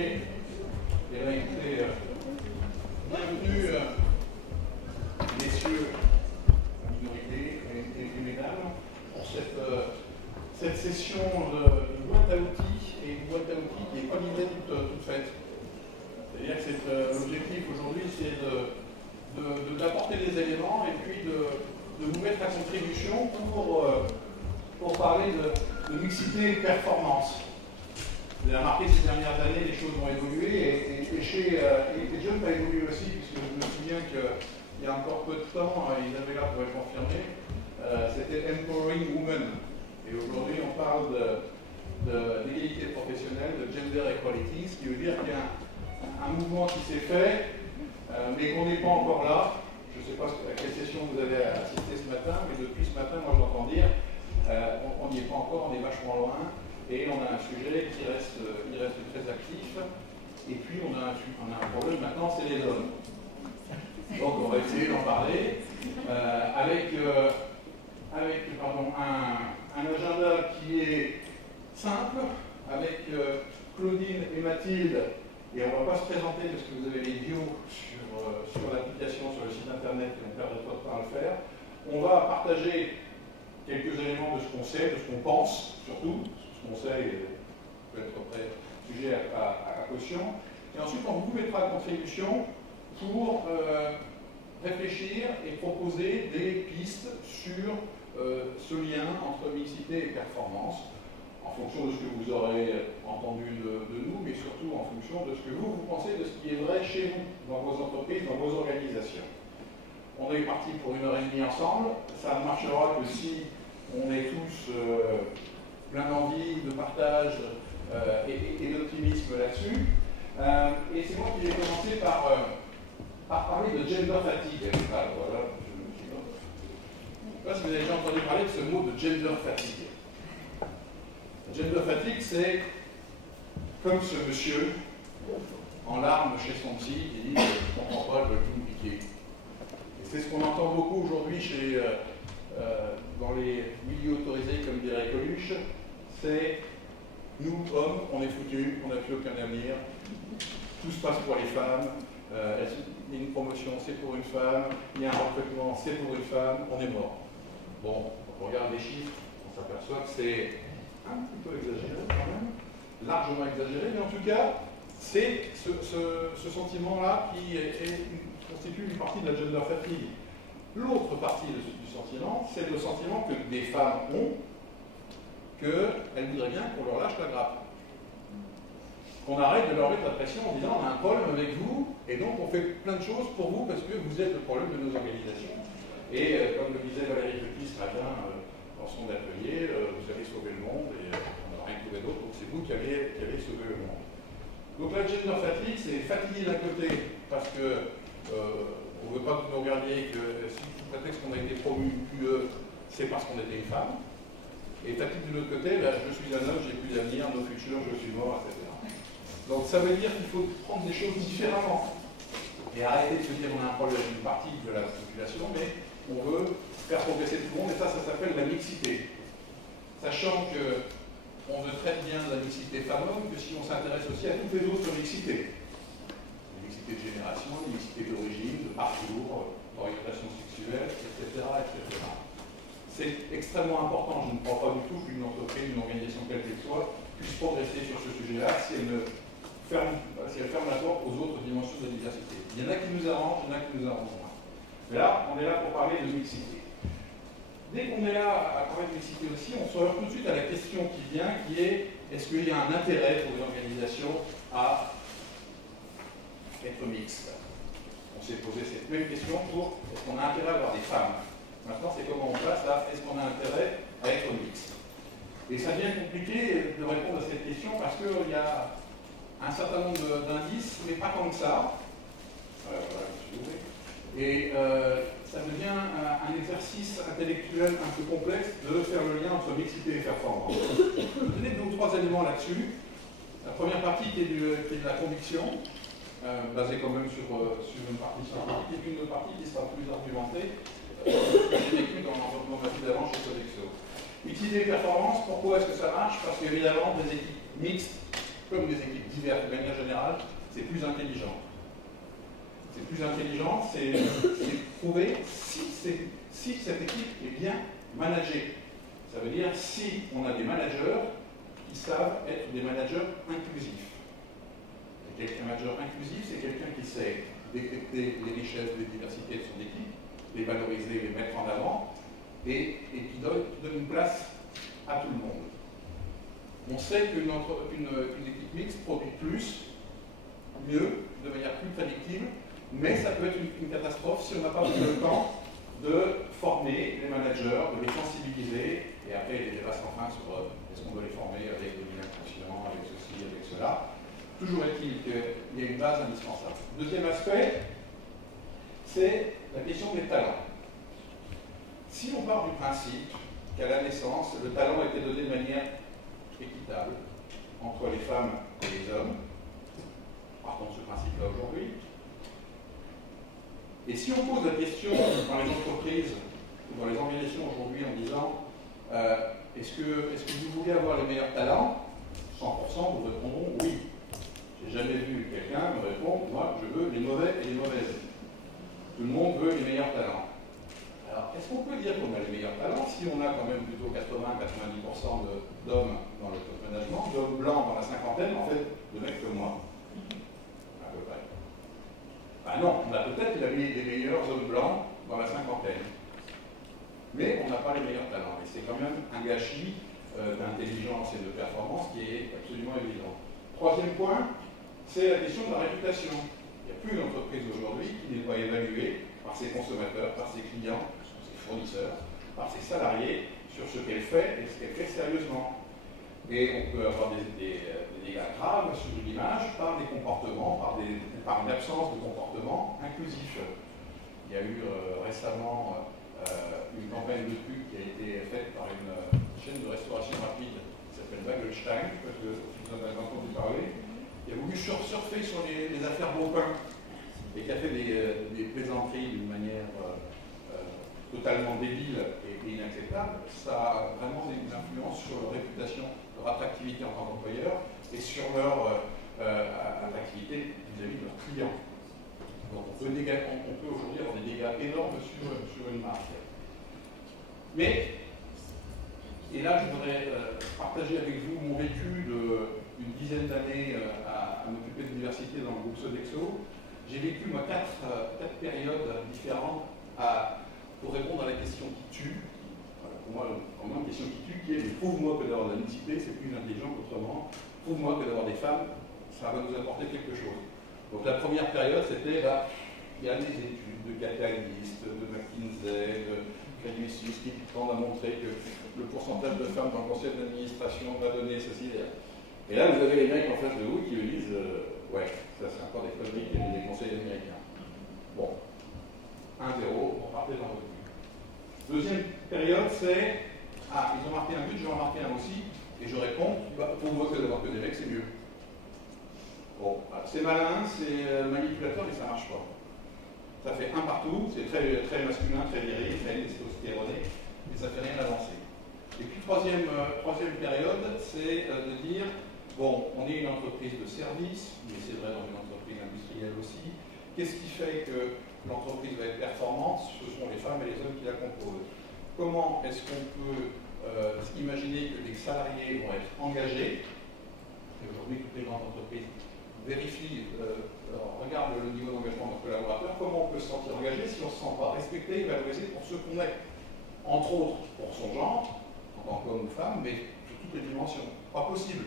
Eh bien, écoutez, bienvenue, messieurs, minorités et mesdames, pour cette session de boîte à outils, et une boîte à outils qui n'est pas l'idée toute faite. C'est-à-dire que l'objectif aujourd'hui, c'est d'apporter des éléments et puis de vous mettre à contribution pour parler de mixité et de performance. Vous avez remarqué ces dernières années, les choses ont évolué et Jump a évolué aussi, puisque je me souviens qu'il y a encore peu de temps, Isabella pourrait confirmer, c'était Empowering Women. Et aujourd'hui, on parle d'égalité professionnelle, de gender equality, ce qui veut dire qu'il y a un mouvement qui s'est fait, mais qu'on n'est pas encore là. Je ne sais pas à quelle session vous avez assisté ce matin, mais depuis ce matin, moi j'entends dire, on n'y est pas encore, on est vachement loin. Et on a un sujet qui reste très actif. Et puis on a un problème maintenant, c'est les hommes. Donc on va essayer d'en parler avec un agenda qui est simple, avec Claudine et Mathilde. Et on ne va pas se présenter parce que vous avez les bios sur l'application, sur le site internet, et on perdrait pas de temps à le faire. On va partager quelques éléments de ce qu'on sait, de ce qu'on pense, surtout. Conseil peut être sujet à caution. Et ensuite, on vous mettra à contribution pour réfléchir et proposer des pistes sur ce lien entre mixité et performance, en fonction de ce que vous aurez entendu de nous, mais surtout en fonction de ce que vous pensez de ce qui est vrai chez vous, dans vos entreprises, dans vos organisations. On est parti pour 1h30 ensemble. Ça ne marchera que si on est tous plein d'envie, de partage et d'optimisme là-dessus. Et c'est moi qui vais commencer par parler de gender fatigue. Voilà, je ne sais pas si vous avez déjà entendu parler de ce mot de gender fatigue. Gender fatigue, c'est comme ce monsieur en larmes chez son psy qui dit « je ne comprends pas, je veux tout me piquer ». Et c'est ce qu'on entend beaucoup aujourd'hui dans les milieux autorisés, comme dirait Coluche, c'est nous, hommes, on est foutus, on n'a plus aucun avenir, tout se passe pour les femmes, il y a une promotion, c'est pour une femme, il y a un recrutement, c'est pour une femme, on est mort. Bon, quand on regarde les chiffres, on s'aperçoit que c'est un petit peu exagéré quand même, largement exagéré, mais en tout cas, c'est ce sentiment-là qui constitue une partie de la gender fatigue. L'autre partie du sentiment, c'est le sentiment que des femmes ont, qu'elles voudraient bien qu'on leur lâche la grappe. Qu'on arrête de leur mettre la pression en disant on a un problème avec vous, et donc on fait plein de choses pour vous parce que vous êtes le problème de nos organisations. Et comme le disait Valérie Petit ce matin dans son atelier, vous allez sauver le monde, et on n'a rien trouvé d'autre, donc c'est vous qui allez sauver le monde. Donc la gender fatigue, c'est fatigué d'un côté parce que on ne veut pas que vous nous regardiez que si sous prétexte qu'on a été promu QE, c'est parce qu'on était une femme. Et fatigue de l'autre côté, ben, je suis un homme, j'ai plus d'avenir, nos futurs, je suis mort, etc. Donc ça veut dire qu'il faut prendre des choses différemment. Et arrêter de se dire qu'on a un problème avec une partie de la population, mais on veut faire progresser tout le monde, et ça s'appelle la mixité. Sachant qu'on ne traite bien de la mixité femmes-hommes que si on s'intéresse aussi à toutes les autres mixités. Les mixités de génération, les mixités d'origine, de parcours, d'orientation sexuelle, etc., etc. C'est extrêmement important, je ne crois pas du tout qu'une entreprise, une organisation quelle qu'elle soit, puisse progresser sur ce sujet-là si elle ferme la porte aux autres dimensions de la diversité. Il y en a qui nous arrangent, il y en a qui nous arrangent moins. Mais là, on est là pour parler de mixité. Dès qu'on est là à parler de mixité aussi, on se heurte tout de suite à la question qui vient, qui est est-ce qu'il y a un intérêt pour une organisation à être mixte? On s'est posé cette même question pour est-ce qu'on a intérêt à avoir des femmes? Maintenant, c'est comment on passe à est-ce qu'on a intérêt à être mixte? Et ça devient compliqué de répondre à cette question parce qu'il y a un certain nombre d'indices, mais pas tant que ça. Et ça devient un exercice intellectuel un peu complexe de faire le lien entre mixité et performance. Je vais vous donner 2 ou 3 éléments là-dessus. La première partie qui est de la conviction, basée quand même sur une partie scientifique, et puis une autre partie qui sera plus argumentée. J'ai vécu dans l'environnement d'avant chez Sodexo. Utilité et performance, pourquoi est-ce que ça marche? Parce qu'évidemment, des équipes mixtes comme des équipes diverses de manière générale, c'est plus intelligent. C'est plus intelligent, c'est prouver si cette équipe est bien managée. Ça veut dire si on a des managers qui savent être des managers inclusifs. Un manager inclusif, c'est quelqu'un qui sait détecter les richesses des diversités de son équipe, les valoriser, les mettre en avant, et qui donne une place à tout le monde. On sait qu'une équipe mixte produit plus, mieux, de manière plus prédictible, mais ça peut être une catastrophe si on n'a pas pris le temps de former les managers, de les sensibiliser, et après il y a des débats sans fin sur est-ce qu'on doit les former avec des biens conscients, avec ceci, avec cela. Toujours est-il qu'il y a une base indispensable. Deuxième aspect, c'est la question des talents. Si on part du principe qu'à la naissance, le talent a été donné de manière équitable entre les femmes et les hommes, partons de ce principe-là aujourd'hui, et si on pose la question dans les entreprises ou dans les organisations aujourd'hui en disant est-ce que vous voulez avoir les meilleurs talents, 100% vous répondront oui. J'ai jamais vu quelqu'un me répondre moi je veux les mauvais et les mauvaises. Tout le monde veut les meilleurs talents. Alors, est-ce qu'on peut dire qu'on a les meilleurs talents si on a quand même plutôt 80-90% d'hommes dans le top management, d'hommes blancs dans la cinquantaine, en fait, de mecs comme moi, à peu près. Ben non, on a peut-être des meilleurs hommes blancs dans la cinquantaine. Mais on n'a pas les meilleurs talents. Et c'est quand même un gâchis d'intelligence et de performance qui est absolument évident. Troisième point, c'est la question de la réputation. Il n'y a plus d'entreprise aujourd'hui qui n'est pas évaluée par ses consommateurs, par ses clients, ses fournisseurs, par ses salariés sur ce qu'elle fait et ce qu'elle fait sérieusement. Et on peut avoir des dégâts graves sur l'image par des comportements, par une absence de comportement inclusif. Il y a eu récemment une campagne de pub qui a été faite par une chaîne de restauration rapide qui s'appelle Wagelstein, parce que vous en avez entendu parler, qui a voulu surfer sur les affaires Beaupin et qui a fait des plaisanteries d'une manière totalement débile et inacceptable. Ça a vraiment une influence sur leur réputation, leur attractivité en tant qu'employeur et sur leur attractivité vis-à-vis de leurs clients. Donc on peut aujourd'hui avoir des dégâts énormes sur une marque. Mais, et là je voudrais partager avec vous mon vécu d'une dizaine d'années à m'occuper de diversité dans le groupe Sodexo. J'ai vécu moi quatre périodes différentes pour répondre à la question qui tue. Voilà, pour moi, vraiment une question qui tue, qui est mais prouve-moi que d'avoir de la mixité, c'est plus intelligent qu'autrement. Prouve-moi que d'avoir des femmes, ça va nous apporter quelque chose. Donc la première période, c'était, il y a des études de Catalyst, de McKinsey, de Credit Suisse qui tendent à montrer que le pourcentage de femmes dans le conseil d'administration va donner ceci. Et là, vous avez les mecs en face de vous qui vous disent ouais, ça c'est encore des conneries et des conseils américains. Bon, 1-0, on partait dans votre but. Deuxième période, c'est ils ont marqué un but, j'en ai marqué un aussi, et je réponds pour moi que d'avoir que des mecs, c'est mieux. Bon, c'est malin, c'est manipulateur, mais ça ne marche pas. Ça fait un partout, c'est très, très masculin, très viril, très testostéroné, mais ça ne fait rien avancer. Et puis troisième période, c'est de dire, bon, on est une entreprise de service, mais c'est vrai dans une entreprise industrielle aussi. Qu'est-ce qui fait que l'entreprise va être performante? Ce sont les femmes et les hommes qui la composent. Comment est-ce qu'on peut imaginer que les salariés vont être engagés? Et aujourd'hui, toutes les grandes entreprises vérifient, regardent le niveau d'engagement de nos collaborateurs. Comment on peut se sentir engagé si on ne se sent pas respecté et valorisé pour ce qu'on est? Entre autres, pour son genre, en tant qu'homme ou femme, mais sur toutes les dimensions. Pas possible.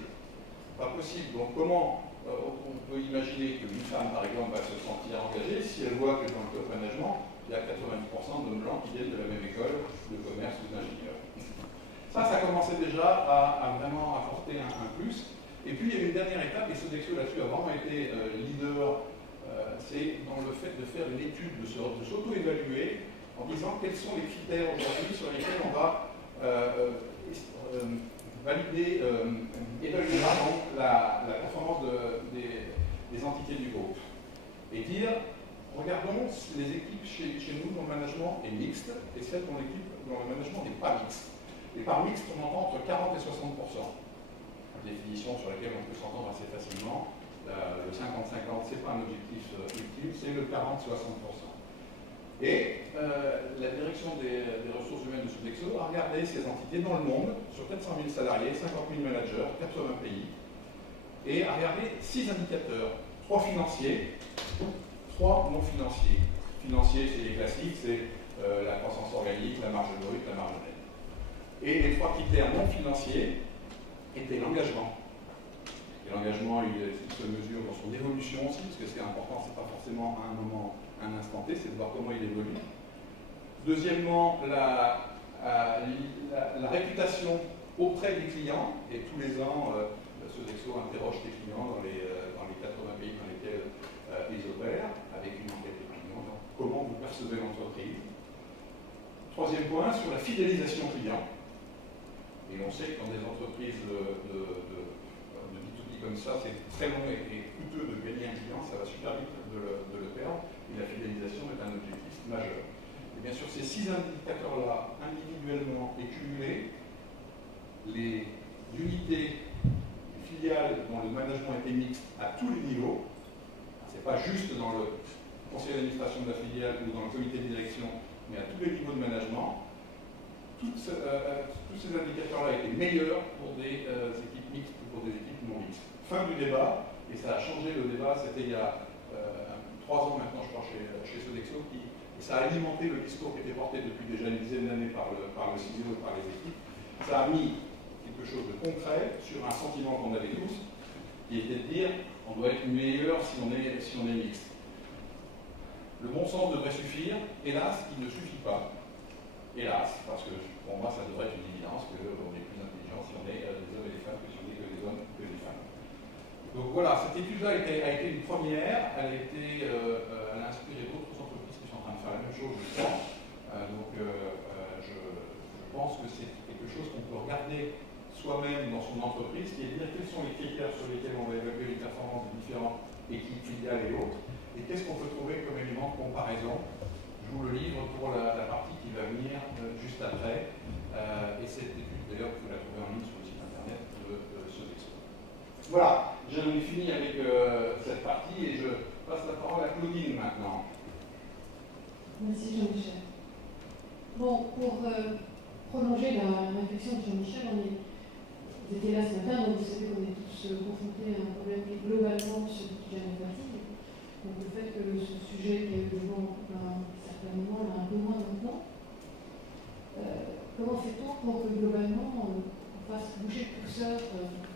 Pas possible. Donc comment on peut imaginer qu'une femme, par exemple, va se sentir engagée si elle voit que dans le top management, il y a 90% d'hommes blancs qui viennent de la même école de commerce ou d'ingénieur. Ça commençait déjà à vraiment apporter un plus. Et puis il y a une dernière étape, et Sodexo là-dessus a vraiment été leader, c'est dans le fait de faire une étude, de s'auto-évaluer en disant quels sont les critères aujourd'hui sur lesquels on va évaluer la performance des entités du groupe. Et dire, regardons si les équipes chez nous dont le management est mixte et celles dont le management n'est pas mixte. Et par mixte, on entend entre 40 et 60%. définition sur laquelle on peut s'entendre assez facilement. Le 50-50, ce n'est pas un objectif ultime, c'est le 40-60%. Et la direction des ressources humaines de Sodexo a regardé ces entités dans le monde, sur 400 000 salariés, 50 000 managers, 80 pays, et a regardé 6 indicateurs, 3 financiers, 3 non financiers. Financiers, c'est les classiques, c'est la croissance organique, la marge brute, la marge nette. Et les 3 critères non financiers étaient l'engagement. Et l'engagement, il se mesure dans son évolution aussi, parce que ce qui est important, ce n'est pas forcément à un moment, à un instant T, c'est de voir comment il évolue. Deuxièmement, la réputation auprès des clients, et tous les ans, Sodexo interroge les clients dans les 80 pays dans lesquels ils opèrent, avec une enquête de clients, donc comment vous percevez l'entreprise. Troisième point, sur la fidélisation client. Et on sait que dans des entreprises de B2B comme ça, c'est très long et coûteux de gagner un client, ça va super vite de le perdre, et la fidélisation est un objectif majeur. Et bien sûr, ces 6 indicateurs-là, individuellement et cumulés, les unités filiales dont le management était mixte à tous les niveaux, c'est pas juste dans le conseil d'administration de la filiale ou dans le comité de direction, mais à tous les niveaux de management, tous ces indicateurs-là étaient meilleurs pour des équipes mixtes que pour des équipes non mixtes. Fin du débat, et ça a changé le débat, c'était il y a 3 ans maintenant, je crois, chez Sodexo, et ça a alimenté le discours qui était porté depuis déjà une dizaine d'années par le CEO et par les équipes. Ça a mis quelque chose de concret sur un sentiment qu'on avait tous, qui était de dire on doit être meilleur si on est mixte. Le bon sens devrait suffire, hélas, il ne suffit pas. Hélas, parce que pour moi, ça devrait être une évidence qu'on est plus intelligent si on est des hommes et des femmes que si on est que des hommes que des femmes. Donc voilà, cette étude-là a été une première, elle a inspiré d'autres entreprises qui sont en train de faire la même chose, je pense. Je pense que c'est quelque chose qu'on peut regarder soi-même dans son entreprise, qui est de dire quels sont les critères sur lesquels on va évaluer les performances des différentes équipes filiales et autres, et qu'est-ce qu'on peut trouver comme élément de comparaison. Je vous le livre pour la partie qui va venir juste après, et cette étude d'ailleurs vous la trouvez en ligne sur le site internet de Sodexo. Voilà, j'en ai fini avec cette partie et je passe la parole à Claudine maintenant. Merci Jean-Michel. Bon, pour prolonger la réflexion de Jean-Michel, vous étiez là ce matin, donc vous savez qu'on est tous confrontés à un problème qui est globalement celui qui vient de fatigue. Donc le fait que ce sujet qui est devant un certain moment, là un peu moins maintenant, comment fait-on pour que globalement on fasse bouger le curseur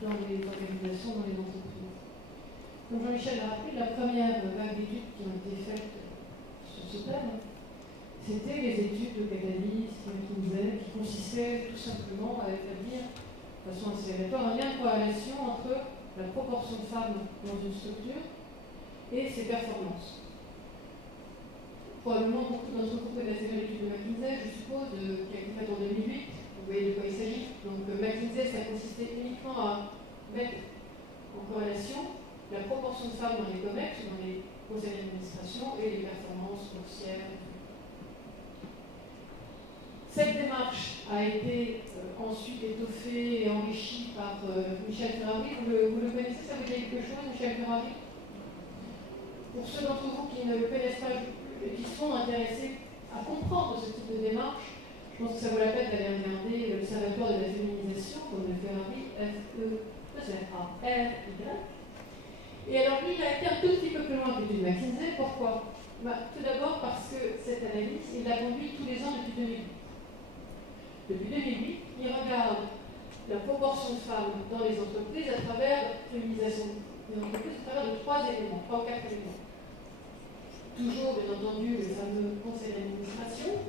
dans les organisations, dans les entreprises? Comme Jean-Michel l'a rappelé, la première vague d'études qui ont été faites sur ce thème, c'était les études de Catalyst, qui consistaient tout simplement à établir de façon assez aléatoire un lien de corrélation entre la proportion de femmes dans une structure et ses performances. Probablement beaucoup d'entre vous connaissez bien l'étude de McKinsey, je suppose, qui a été faite en 2008. Vous voyez de quoi il s'agit. Donc McKinsey, ça consistait uniquement à mettre en corrélation la proportion de femmes dans les COMEX, dans les conseils d'administration, et les performances boursières. Cette démarche a été ensuite étoffée et enrichie par Michel Ferrari. Vous le connaissez, ça vous dit quelque chose, Michel Ferrari? Pour ceux d'entre vous qui ne le connaissent pas et qui sont intéressés à comprendre ce type de démarche, je pense que ça vaut la peine d'aller regarder l'Observatoire de la féminisation, comme le Ferrari, F-E-R-R-Y. Et alors lui, il a été un tout petit peu plus loin que l'étude McKinsey. Pourquoi? Tout d'abord parce que cette analyse, il l'a conduite tous les ans depuis 2008. Depuis 2008, il regarde la proportion de femmes dans les entreprises à travers la féminisation des entreprises, à travers de 3 éléments, 3 ou 4 éléments. Toujours, bien entendu, le fameux conseil d'administration,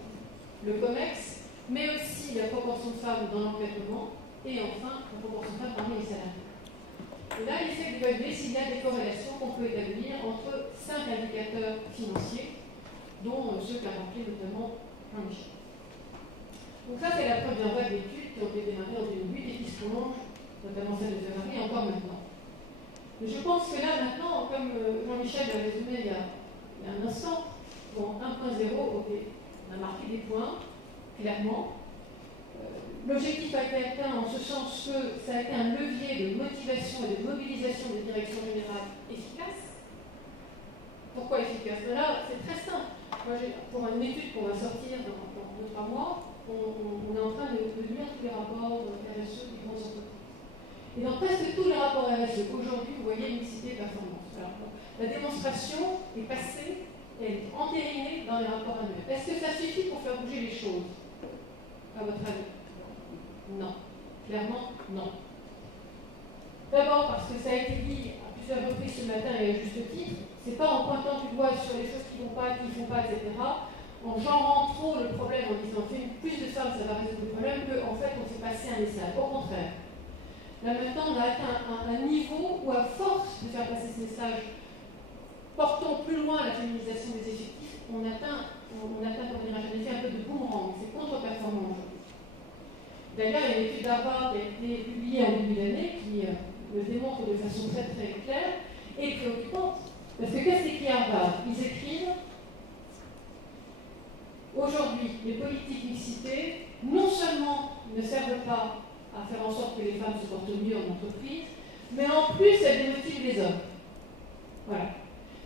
le COMEX, mais aussi la proportion de femmes dans l'encadrement, et enfin, la proportion de femmes parmi les salariés. Et là, il essaie d'évaluer s'il y a des corrélations qu'on peut établir entre 5 indicateurs financiers, dont ceux qu'a rappelé notamment Jean-Michel. Donc ça, c'est la première vague d'études qui ont été démarrées en 2008 et qui se prolongent, notamment celle de Ferrari, encore maintenant. Mais je pense que là, maintenant, comme Jean-Michel l'a résumé il y a un instant, bon, 1.0, ok, on a marqué des points, clairement, l'objectif a été atteint en ce sens que ça a été un levier de motivation et de mobilisation des directions générales efficace. Pourquoi efficace? Là, c'est très simple. Moi, pour une étude qu'on va sortir dans 2-3 mois, on est en train de lire tous les rapports RSE des grandes entreprises. Et dans presque tous les rapports RSE, aujourd'hui, vous voyez mixité et performance. Alors, la démonstration est passée, elle est entérinée dans les rapports annuels. Est-ce que ça suffit pour faire bouger les choses, à votre avis? Non. Clairement, non. D'abord parce que ça a été dit à plusieurs reprises ce matin et à juste titre, c'est pas en pointant du doigt sur les choses qui ne vont pas, qui ne font pas, etc., en genrant trop le problème, en disant plus de femmes, ça va résoudre le problème, qu'en fait on fait passer un message. Au contraire. Là maintenant, on a atteint un niveau où, à force de faire passer ce message, portons plus loin la féminisation des effectifs, on atteint pour dire un effet un peu de boomerang, c'est contre-performant aujourd'hui. D'ailleurs, il y a une étude d'Harvard qui a été publiée en début d'année qui le démontre de façon très très claire et préoccupante. Parce que qu'est-ce qu'écrit Harvard? Ils écrivent aujourd'hui, les politiques mixité, non seulement ne servent pas à faire en sorte que les femmes se portent mieux en entreprise, mais en plus elles démotivent les hommes. Voilà.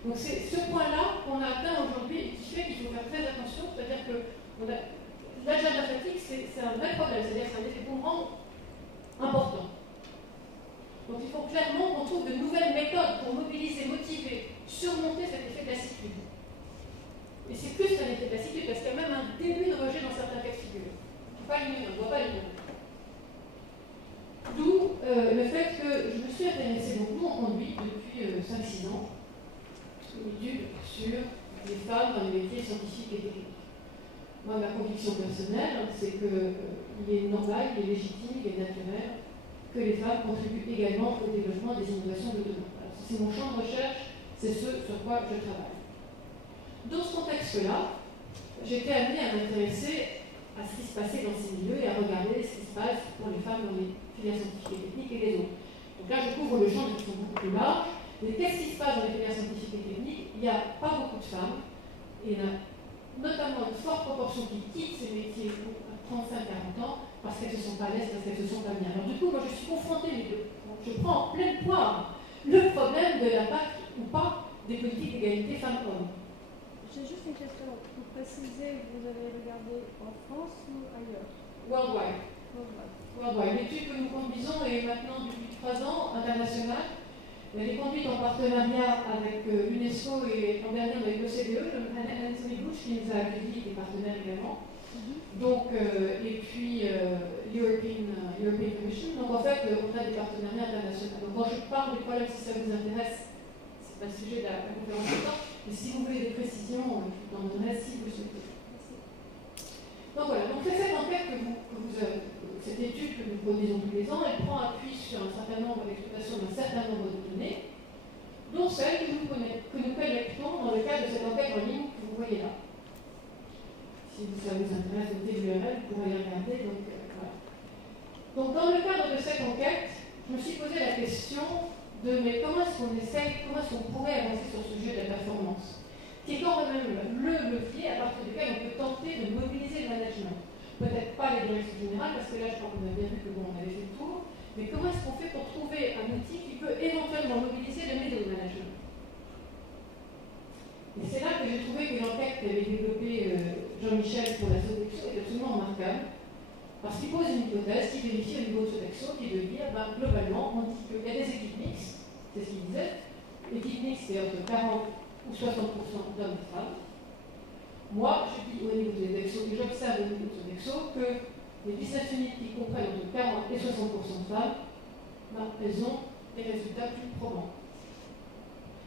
Donc c'est ce point-là qu'on a atteint aujourd'hui et qui fait qu'il faut faire très attention, c'est-à-dire que l'agenda fatigue, c'est un vrai problème, c'est-à-dire que c'est un effet boomerang important. Donc il faut clairement qu'on trouve de nouvelles méthodes pour mobiliser, motiver, surmonter cet effet de lassitude. Et c'est plus qu'un effet de lassitude, parce qu'il y a même un début de rejet dans certains cas de figure. On ne voit pas les noms. D'où le fait que je me suis intéressée beaucoup en conduite depuis 5-6 ans, une étude sur les femmes dans les métiers scientifiques et techniques. Moi, ma conviction personnelle, c'est qu'il est normal, il est légitime, il est naturel que les femmes contribuent également au développement des innovations de demain. Alors, c'est mon champ de recherche, c'est ce sur quoi je travaille. Dans ce contexte-là, j'étais amenée à m'intéresser à ce qui se passait dans ces milieux et à regarder ce qui se passe pour les femmes dans les filières scientifiques et techniques et les autres. Donc là, je couvre le champ de façon beaucoup plus large. Mais qu'est-ce qui se passe dans les filières scientifiques et techniques? Il n'y a pas beaucoup de femmes, et il y en a notamment une forte proportion qui quittent ces métiers à 35-40 ans parce qu'elles ne se sentent pas à l'aise, parce qu'elles ne se sentent pas bien. Alors du coup, moi je suis confrontée les deux. Donc, je prends en pleine poire le problème de l'impact ou pas des politiques d'égalité femmes-hommes. J'ai juste une question. Pour préciser, vous avez regardé en France ou ailleurs? Worldwide. L'étude que nous conduisons est maintenant depuis 3 ans internationale. Elle est conduite en partenariat avec l'UNESCO et en dernier avec l'OCDE, Anthony Bush qui nous a accueillis, qui est partenaire également. Donc, et puis European Commission. Donc en fait, on a des partenariats internationaux. Donc quand je parle des problèmes, si ça vous intéresse, c'est pas le sujet de la conférence de temps, mais si vous voulez des précisions, je vous en donnerai si vous souhaitez. Donc voilà, donc c'est cette enquête cette étude que nous produisons tous les ans, elle prend appui sur un certain nombre d'exploitations d'un certain nombre de données, dont celles que nous collectons dans le cadre de cette enquête en ligne que vous voyez là. Si ça vous intéresse, notez l'URL, vous pourrez les regarder. Donc, voilà. Donc dans le cadre de cette enquête, je me suis posé la question de mais comment est-ce qu'on pourrait avancer sur ce sujet de la performance, qui est quand même le levier à partir duquel on peut tenter de mobiliser le management. Peut-être pas les directions générales, parce que là, je crois qu'on a bien vu que on avait fait le tour, mais comment est-ce qu'on fait pour trouver un outil qui peut éventuellement mobiliser le middle management? Et c'est là que j'ai trouvé que l'enquête qu'avait développée Jean-Michel pour la Sodexo est absolument remarquable, parce qu'il pose une hypothèse qui vérifie au niveau de Sodexo, qui est de dire, globalement, on dit qu'il y a des équipes mixtes, c'est ce qu'il disait, l'équipe mixte c'est entre 40 ou 60% d'hommes et femmes. Moi, je dis au niveau des Sodexo, et j'observe au niveau de Sodexo, que les business units qui comprennent entre 40 et 60% de femmes, elles ont des résultats plus probants.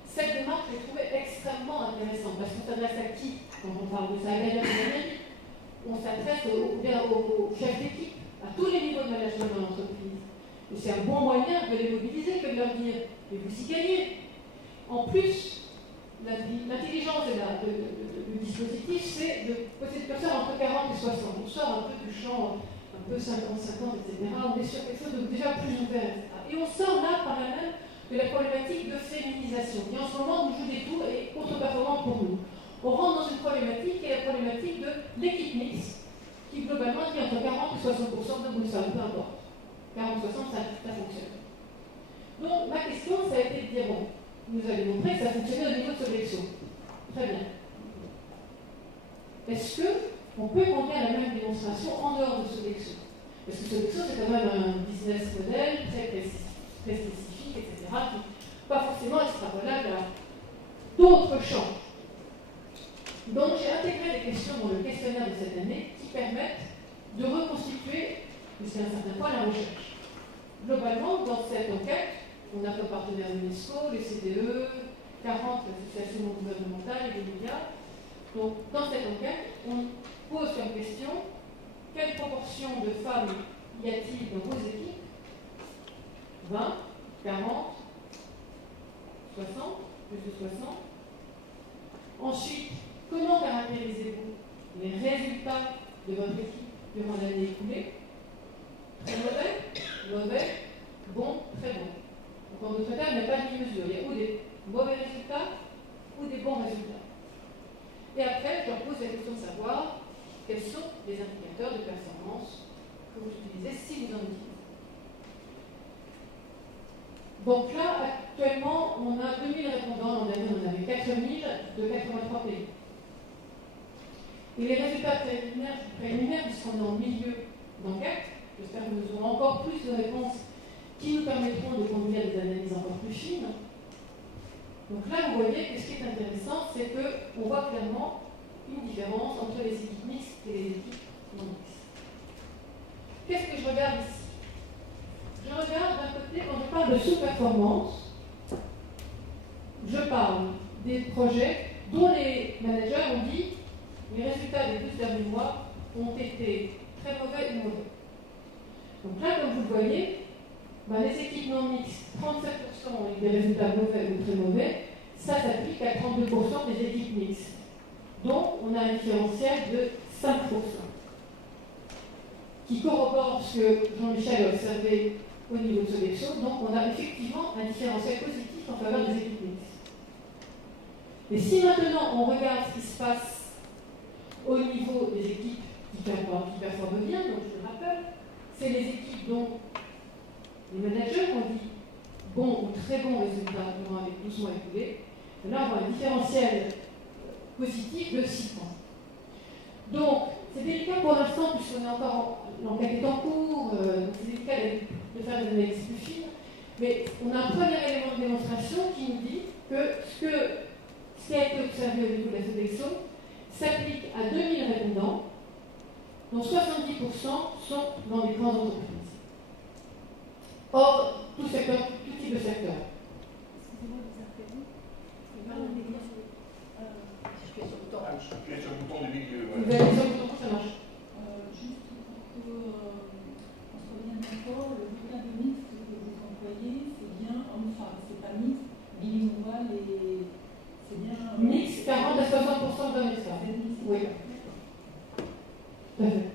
Cette démarche, je l'ai trouvée extrêmement intéressante, parce qu'on s'adresse à qui quand on parle de ça? On s'adresse aux chefs d'équipe, à tous les niveaux de management dans l'entreprise. Et c'est un bon moyen de les mobiliser que de leur dire, mais vous y gagnez. En plus, l'intelligence du dispositif, c'est de poser des personnes entre 40 et 60. On sort un peu du champ, un peu 50-50, etc. On est sur quelque chose de déjà plus ouvert, etc. Et on sort là, par là même, de la problématique de féminisation, qui en ce moment nous joue des tours et contre-performante pour nous. On rentre dans une problématique qui est la problématique de l'équipe mixte, qui globalement dit entre 40 et 60% 60, ça fonctionne. Donc ma question, ça a été de dire, bon, vous avez montré que ça fonctionnait au niveau de Sodexo. Très bien. Est-ce qu'on peut conduire la même démonstration en dehors de Sodexo? Parce que Sodexo, c'est quand même un business model très spécifique, etc., qui n'est pas forcément extrapolable à d'autres champs. Donc j'ai intégré des questions dans le questionnaire de cette année qui permettent de reconstituer, jusqu'à un certain point, la recherche. Globalement, dans cette enquête, on a comme partenaire l'UNESCO, les CDE, 40 associations non gouvernementales et les médias. Donc, dans cette enquête, on pose comme question quelle proportion de femmes y a-t-il dans vos équipes? 20, 40, 60, plus de 60. Ensuite, comment caractérisez-vous les résultats de votre équipe durant l'année écoulée? Très mauvais, bon, très bon. Donc, en d'autres termes, il n'y a pas de mesure. Il y a ou des mauvais résultats ou des bons résultats. Et après, je leur pose la question de savoir quels sont les indicateurs de performance que vous utilisez, si vous en utilisez. Donc là, actuellement, on a 2000 répondants. L'an dernier, on avait 4000 de 83 pays. Et les résultats préliminaires puisqu'on est en milieu d'enquête, j'espère que nous aurons encore plus de réponses qui nous permettront de conduire des analyses encore plus fines. Donc là, vous voyez que ce qui est intéressant, c'est qu'on voit clairement une différence entre les équipes mixtes et les équipes non mixtes. Qu'est-ce que je regarde ici? Je regarde d'un côté, quand je parle de sous-performance, je parle des projets dont les managers ont dit les résultats des 12 derniers mois ont été très mauvais ou mauvais. Donc là, comme vous le voyez, les équipes non mixtes, 37% ont eu des résultats mauvais ou très mauvais, ça s'applique à 32% des équipes mixtes. Donc, on a un différentiel de 5%, qui corrobore ce que Jean-Michel a observé au niveau de Sodexo. Donc, on a effectivement un différentiel positif en faveur des équipes mixtes. Et si maintenant on regarde ce qui se passe au niveau des équipes qui performent bien, donc je le rappelle, c'est les équipes dont les managers ont dit bon ou très bons résultats durant les 12 mois écoulés. Là, on voit un différentiel positif de 6 points. Donc, c'est délicat pour l'instant, puisqu'on est encore l'enquête est en cours, c'est délicat de faire des analyses plus fines, mais on a un premier élément de démonstration qui nous dit que ce qui a été observé au niveau de la Sodexo s'applique à 2000 répondants, dont 70% sont dans des grandes entreprises. Or, tout type de secteur. Excusez-moi de vous interrompre. Je suis sur le bouton du milieu. Vous avez sur le bouton, ça marche. Juste pour qu'on soit bien d'accord, le vocabulaire mixte que vous employez, c'est bien homme-femme, c'est pas mixte, bilingual et c'est bien. Mixte, 40 à 60% d'hommes et de femmes. Oui. Tout à fait.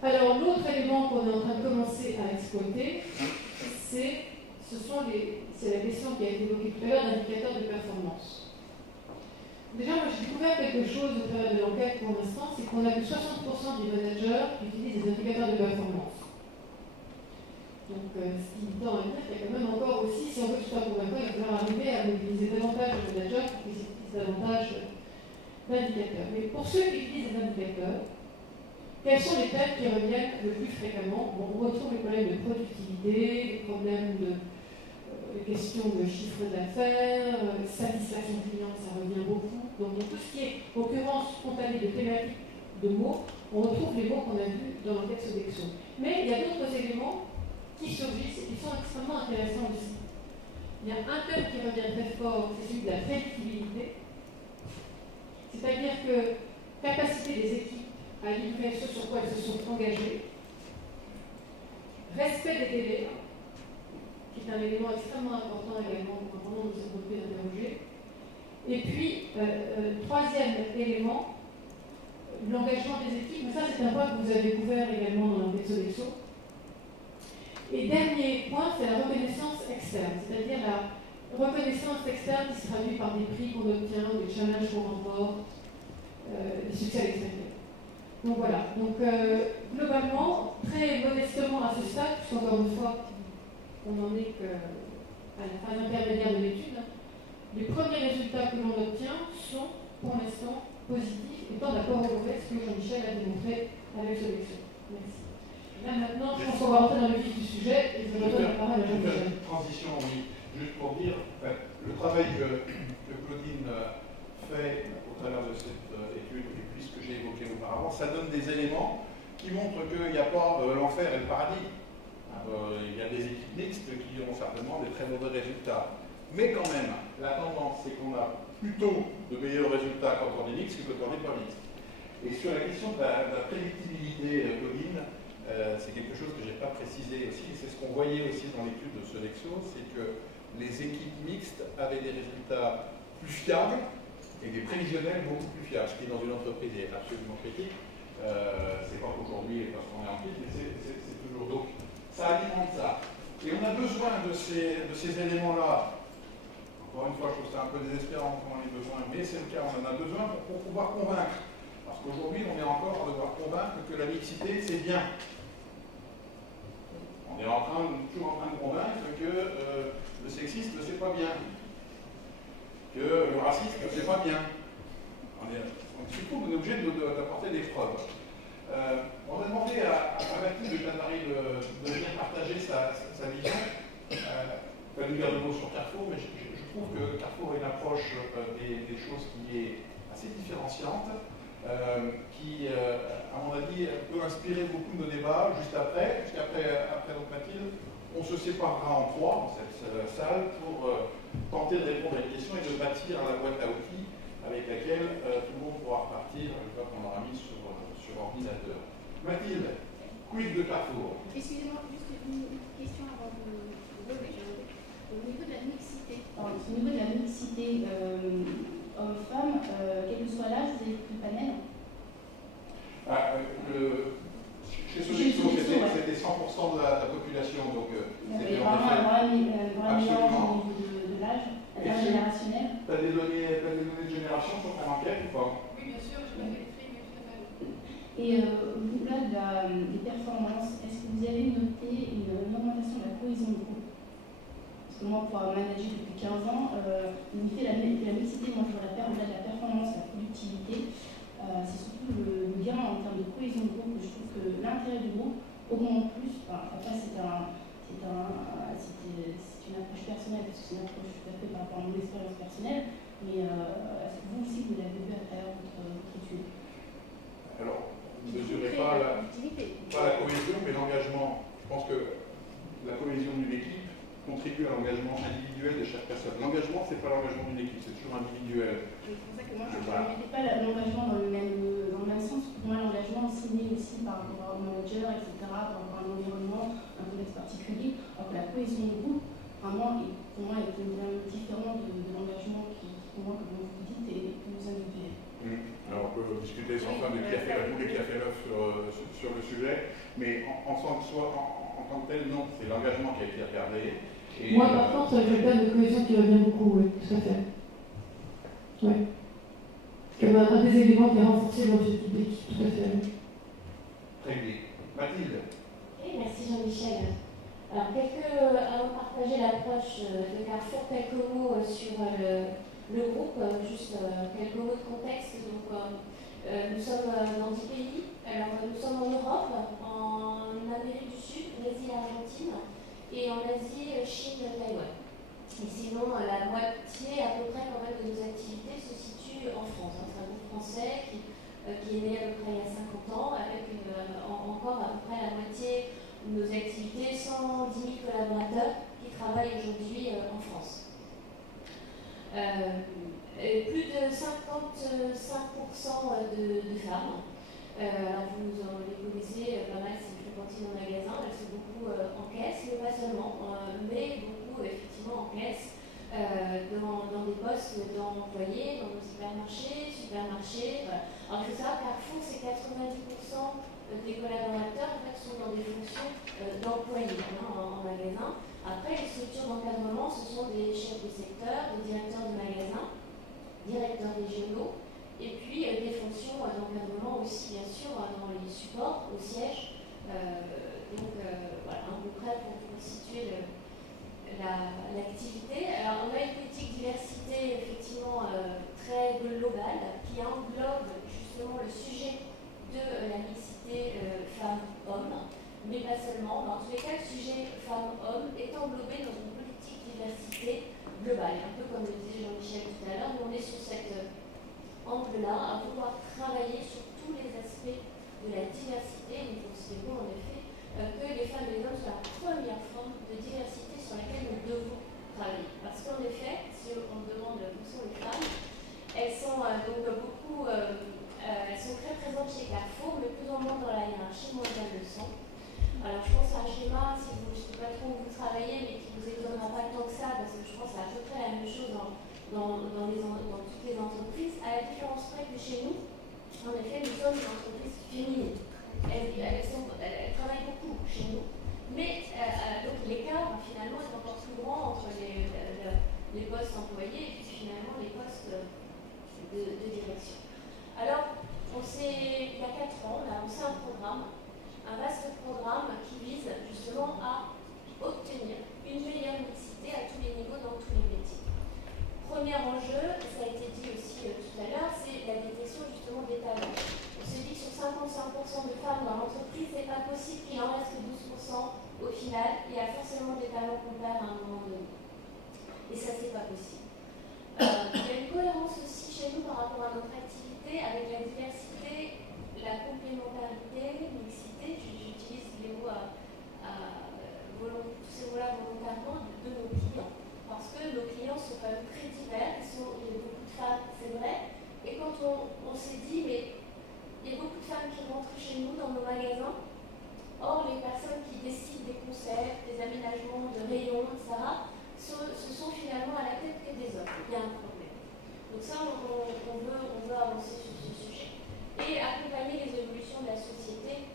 Alors, l'autre élément qu'on est en train de commencer à exploiter, c'est la question qui a été évoquée tout à l'heure d'indicateurs de performance. Déjà, moi, j'ai découvert quelque chose au travers de l'enquête pour l'instant, c'est qu'on a que 60% des managers qui utilisent des indicateurs de performance. Donc, ce qui tend à dire qu'il y a quand même encore aussi, si on veut que ce soit convaincant, il va falloir arriver à mobiliser davantage de managers pour qu'ils utilisent davantage d'indicateurs. Mais pour ceux qui utilisent des indicateurs, quels sont les thèmes qui reviennent le plus fréquemment? Bon, on retrouve les problèmes de productivité, les problèmes de questions de chiffre d'affaires, satisfaction client, ça revient beaucoup. Donc, tout ce qui est occurrence spontanée de thématiques, de mots, on retrouve les mots qu'on a vus dans l'enquête Sodexo. Mais il y a d'autres éléments qui surgissent et qui sont extrêmement intéressants aussi. Il y a un thème qui revient très fort, c'est celui de la prédictibilité. C'est-à-dire que capacité des équipes à livrer ce sur quoi elles se sont engagées, respect des délais, qui est un élément extrêmement important également pour un grand nombre de ces entreprises interrogées. Et puis, troisième élément, l'engagement des équipes, mais ça c'est un point que vous avez couvert également dans l'enquête Sodexo. Et dernier point, c'est la reconnaissance externe, c'est-à-dire la reconnaissance externe qui se traduit par des prix qu'on obtient, des challenges qu'on remporte, des succès à l'extérieur. Donc voilà, donc globalement, très modestement à ce stade, puisqu'encore une fois, on n'en est qu'à la phase intermédiaire de l'étude, les premiers résultats que l'on obtient sont pour l'instant positifs, étant d'accord au mauvais, ce que Jean-Michel a démontré avec Sodexo. Merci. Là maintenant, je pense qu'on va rentrer dans le vif du sujet et je redonne la parole à Jean-Michel. Transition, oui. Juste pour dire, le travail que Claudine fait au travers de cette étude, et puis ce que j'ai évoqué auparavant, ça donne des éléments qui montrent qu'il n'y a pas l'enfer et le paradis. Il y a des équipes mixtes qui ont certainement des très mauvais résultats. Mais quand même, la tendance, c'est qu'on a plutôt de meilleurs résultats quand on est mixte que quand on n'est pas mixte. Et sur la question de la prédictibilité, Claudine, c'est quelque chose que je n'ai pas précisé aussi, c'est ce qu'on voyait aussi dans l'étude de Sodexo, c'est que les équipes mixtes avaient des résultats plus fiables et des prévisionnels beaucoup plus fiables, ce qui dans une entreprise est absolument critique. C'est pas qu'aujourd'hui parce qu'on est en pic, mais c'est toujours. Donc ça alimente ça. Et on a besoin de ces éléments-là. Encore une fois, je trouve ça un peu désespérant qu'on en ait besoin, mais c'est le cas, on en a besoin pour pouvoir convaincre. Parce qu'aujourd'hui, on est encore à devoir convaincre que la mixité, c'est bien. On est toujours en train de convaincre que le sexisme, c'est pas bien. Que le racisme, c'est pas bien. On est obligé d'apporter des preuves. On a demandé à Mathilde de Canary de venir partager sa vision. Pas de dire de mots sur Carrefour, mais je trouve que Carrefour a une approche des choses qui est assez différenciante, qui, à mon avis, peut inspirer beaucoup de nos débats juste après. Après donc Mathilde, on se séparera en trois dans cette salle pour tenter de répondre à une question et de bâtir la boîte à outils avec laquelle tout le monde pourra repartir une fois qu'on aura mis sur ordinateur. Mathilde, quid de Carrefour? Excusez-moi, juste une question avant de lever. Au niveau de la mixité. Alors, au niveau de la mixité homme-femme, quel que soit l'âge, vous avez pris le panel? Chez Sodexo, c'était 100% de la population, donc c'était vraiment mélange au niveau de l'âge, intergénérationnel. Tu as des données de génération sur ton enquête ou pas? Oui, bien sûr, je l'ai fait écrire, mais tout à fait. Et au-delà des performances, est-ce que vous avez noté une augmentation de la cohésion de groupe? Parce que moi, pour manager depuis 15 ans, il fait la mixité, moi je vois au-delà de la performance, la productivité. C'est surtout le lien en termes de cohésion de groupe. Je trouve que l'intérêt du groupe augmente plus. Après, c'est une approche personnelle, parce que c'est une approche tout à fait par rapport à mon expérience personnelle. Mais est-ce que vous aussi, vous l'avez vu à travers votre étude? Alors, vous ne mesurez pas la cohésion, mais l'engagement. Je pense que la cohésion d'une équipe contribue à l'engagement individuel de chaque personne. L'engagement, ce n'est pas l'engagement d'une équipe, c'est toujours individuel. C'est pour ça que moi, je ne mettais pas l'engagement dans le même sens. Pour moi, l'engagement c'est né aussi par rapport au manager, etc., par rapport à un environnement, un contexte particulier. Alors que la cohésion du groupe, vraiment, pour moi, est différent de l'engagement qui, pour moi, comme vous dites, est plus individuel. Alors, on peut discuter sans fin de qui a fait la poule et qui a fait l'œuf sur le sujet, mais en tant que tel, non, c'est l'engagement qui a été regardé. Et moi, par contre, j'ai le cas de cohésion qui revient beaucoup, oui, tout à fait. Oui. Comme un des éléments qui a renforcé l'objectif d'équipe, tout à fait. Très bien. Mathilde. Oui, merci Jean-Michel. Alors, avant de partager l'approche de Carrefour, quelques mots sur le groupe, juste quelques mots de contexte. Donc, nous sommes dans 10 pays. Alors, nous sommes en Europe, en Amérique du Sud, Brésil, Argentine, et en Asie, Chine, Taïwan. Et sinon, la moitié à peu près quand même de nos activités se situe en France. C'est un groupe français qui est né à peu près il y a 50 ans, avec encore à peu près la moitié de nos activités, 110 000 collaborateurs qui travaillent aujourd'hui en France. Plus de 55% de femmes. Alors vous les connaissez, pas mal, c'est une cantine en magasin, elles sont beaucoup en caisse, mais pas seulement, mais beaucoup effectivement en caisse, dans des postes d'employés, dans nos supermarchés. Voilà. Alors je veux savoir, Carrefour, c'est 90% des collaborateurs en fait, sont dans des fonctions d'employés en magasin. Après, les structures d'encadrement, ce sont des chefs de secteur, des directeurs de magasin, directeurs régionaux, et puis des fonctions d'encadrement au aussi, bien sûr, dans les supports, au siège. Voilà, à peu près pour situer l'activité. Alors, on a une politique diversité, effectivement, très globale, qui englobe justement le sujet de la mixité femmes-hommes, mais pas seulement. Dans tous les cas, le sujet femmes-hommes est englobé dans une politique diversité globale. Un peu comme le disait Jean-Michel tout à l'heure, on est sur cet angle-là, à vouloir travailler sur tous les aspects de la diversité. Nous considérons en effet que les femmes et les hommes sont la première forme de diversité sur laquelle nous devons travailler. Parce qu'en effet, si on demande où sont les femmes, elles sont donc beaucoup, elles sont très présentes chez Carrefour, mais plus ou moins dans la hiérarchie mondiale le sont. Alors je pense à un schéma, si vous, je ne sais pas trop où vous travaillez, mais qui ne vous étonnera pas tant que ça, parce que je pense que c'est à peu près la même chose dans toutes les entreprises, à la différence près que chez nous, en effet, nous sommes une entreprise féminine. Elles travaillent beaucoup chez nous, mais donc l'écart finalement est encore plus grand entre les postes employés et puis finalement les postes de direction. Alors, il y a 4 ans, on a lancé un programme, un vaste programme qui vise justement à obtenir une meilleure mixité à tous les niveaux dans tous les métiers. Premier enjeu, ça a été dit aussi tout à l'heure, c'est la détection justement des talents. On se dit que sur 55% de femmes dans l'entreprise, c'est pas possible qu'il en reste 12% au final. Il y a forcément des talents qu'on perd à un moment donné. Et ça, c'est pas possible. Il y a une cohérence aussi chez nous par rapport à notre activité avec la diversité, la complémentarité, mixité. J'utilise les mots tous ces mots-là volontairement de nos clients. Parce que nos clients sont quand même très divers, il y a beaucoup de femmes, c'est vrai. Et quand on s'est dit, mais il y a beaucoup de femmes qui rentrent chez nous dans nos magasins, or les personnes qui décident des concepts, des aménagements de rayons, etc., ce sont finalement à la tête que des hommes. Il y a un problème. Donc ça, on veut avancer sur ce sujet. Et accompagner les évolutions de la société,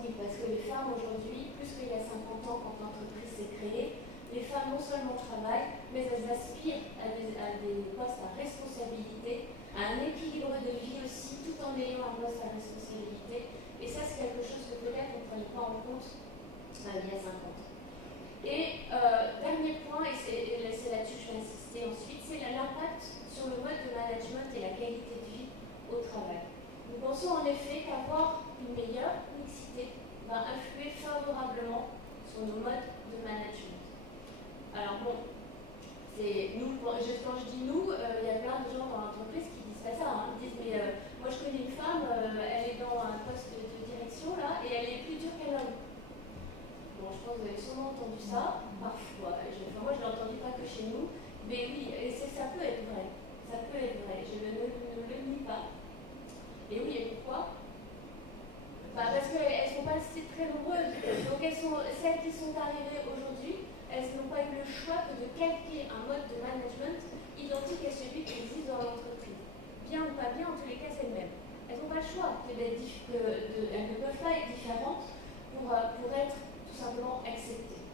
oui, parce que les femmes aujourd'hui, plus qu'il y a 50 ans quand l'entreprise s'est créée, les femmes non seulement travaillent, mais elles aspirent à des postes à responsabilité, à un équilibre de vie aussi, tout en ayant un poste à responsabilité. Et ça, c'est quelque chose que peut-être on ne prenait pas en compte il y a 5 ans. Et dernier point, et c'est là-dessus que je vais insister ensuite, c'est l'impact sur le mode de management et la qualité de vie au travail. Nous pensons en effet qu'avoir une meilleure mixité va influer favorablement sur nos modes de management. Alors bon, quand je dis nous, il y a plein de gens dans l'entreprise qui disent pas ça. Ils disent mais moi je connais une femme, elle est dans un poste de direction là et elle est plus dure qu'un homme. Bon, je pense que vous avez sûrement entendu ça, parfois. Moi je l'ai entendu pas que chez nous, mais oui, et ça peut être vrai. Ça peut être vrai, je ne le nie pas. Et oui, et pourquoi? Parce qu'elles ne sont pas très nombreuses. Donc celles qui sont arrivées aujourd'hui, elles n'ont pas eu le choix que de calquer un mode de management identique à celui qui existe dans l'entreprise. Bien ou pas bien, en tous les cas, c'est le même. Elles n'ont pas le choix, elles ne peuvent pas être différentes pour être tout simplement acceptées.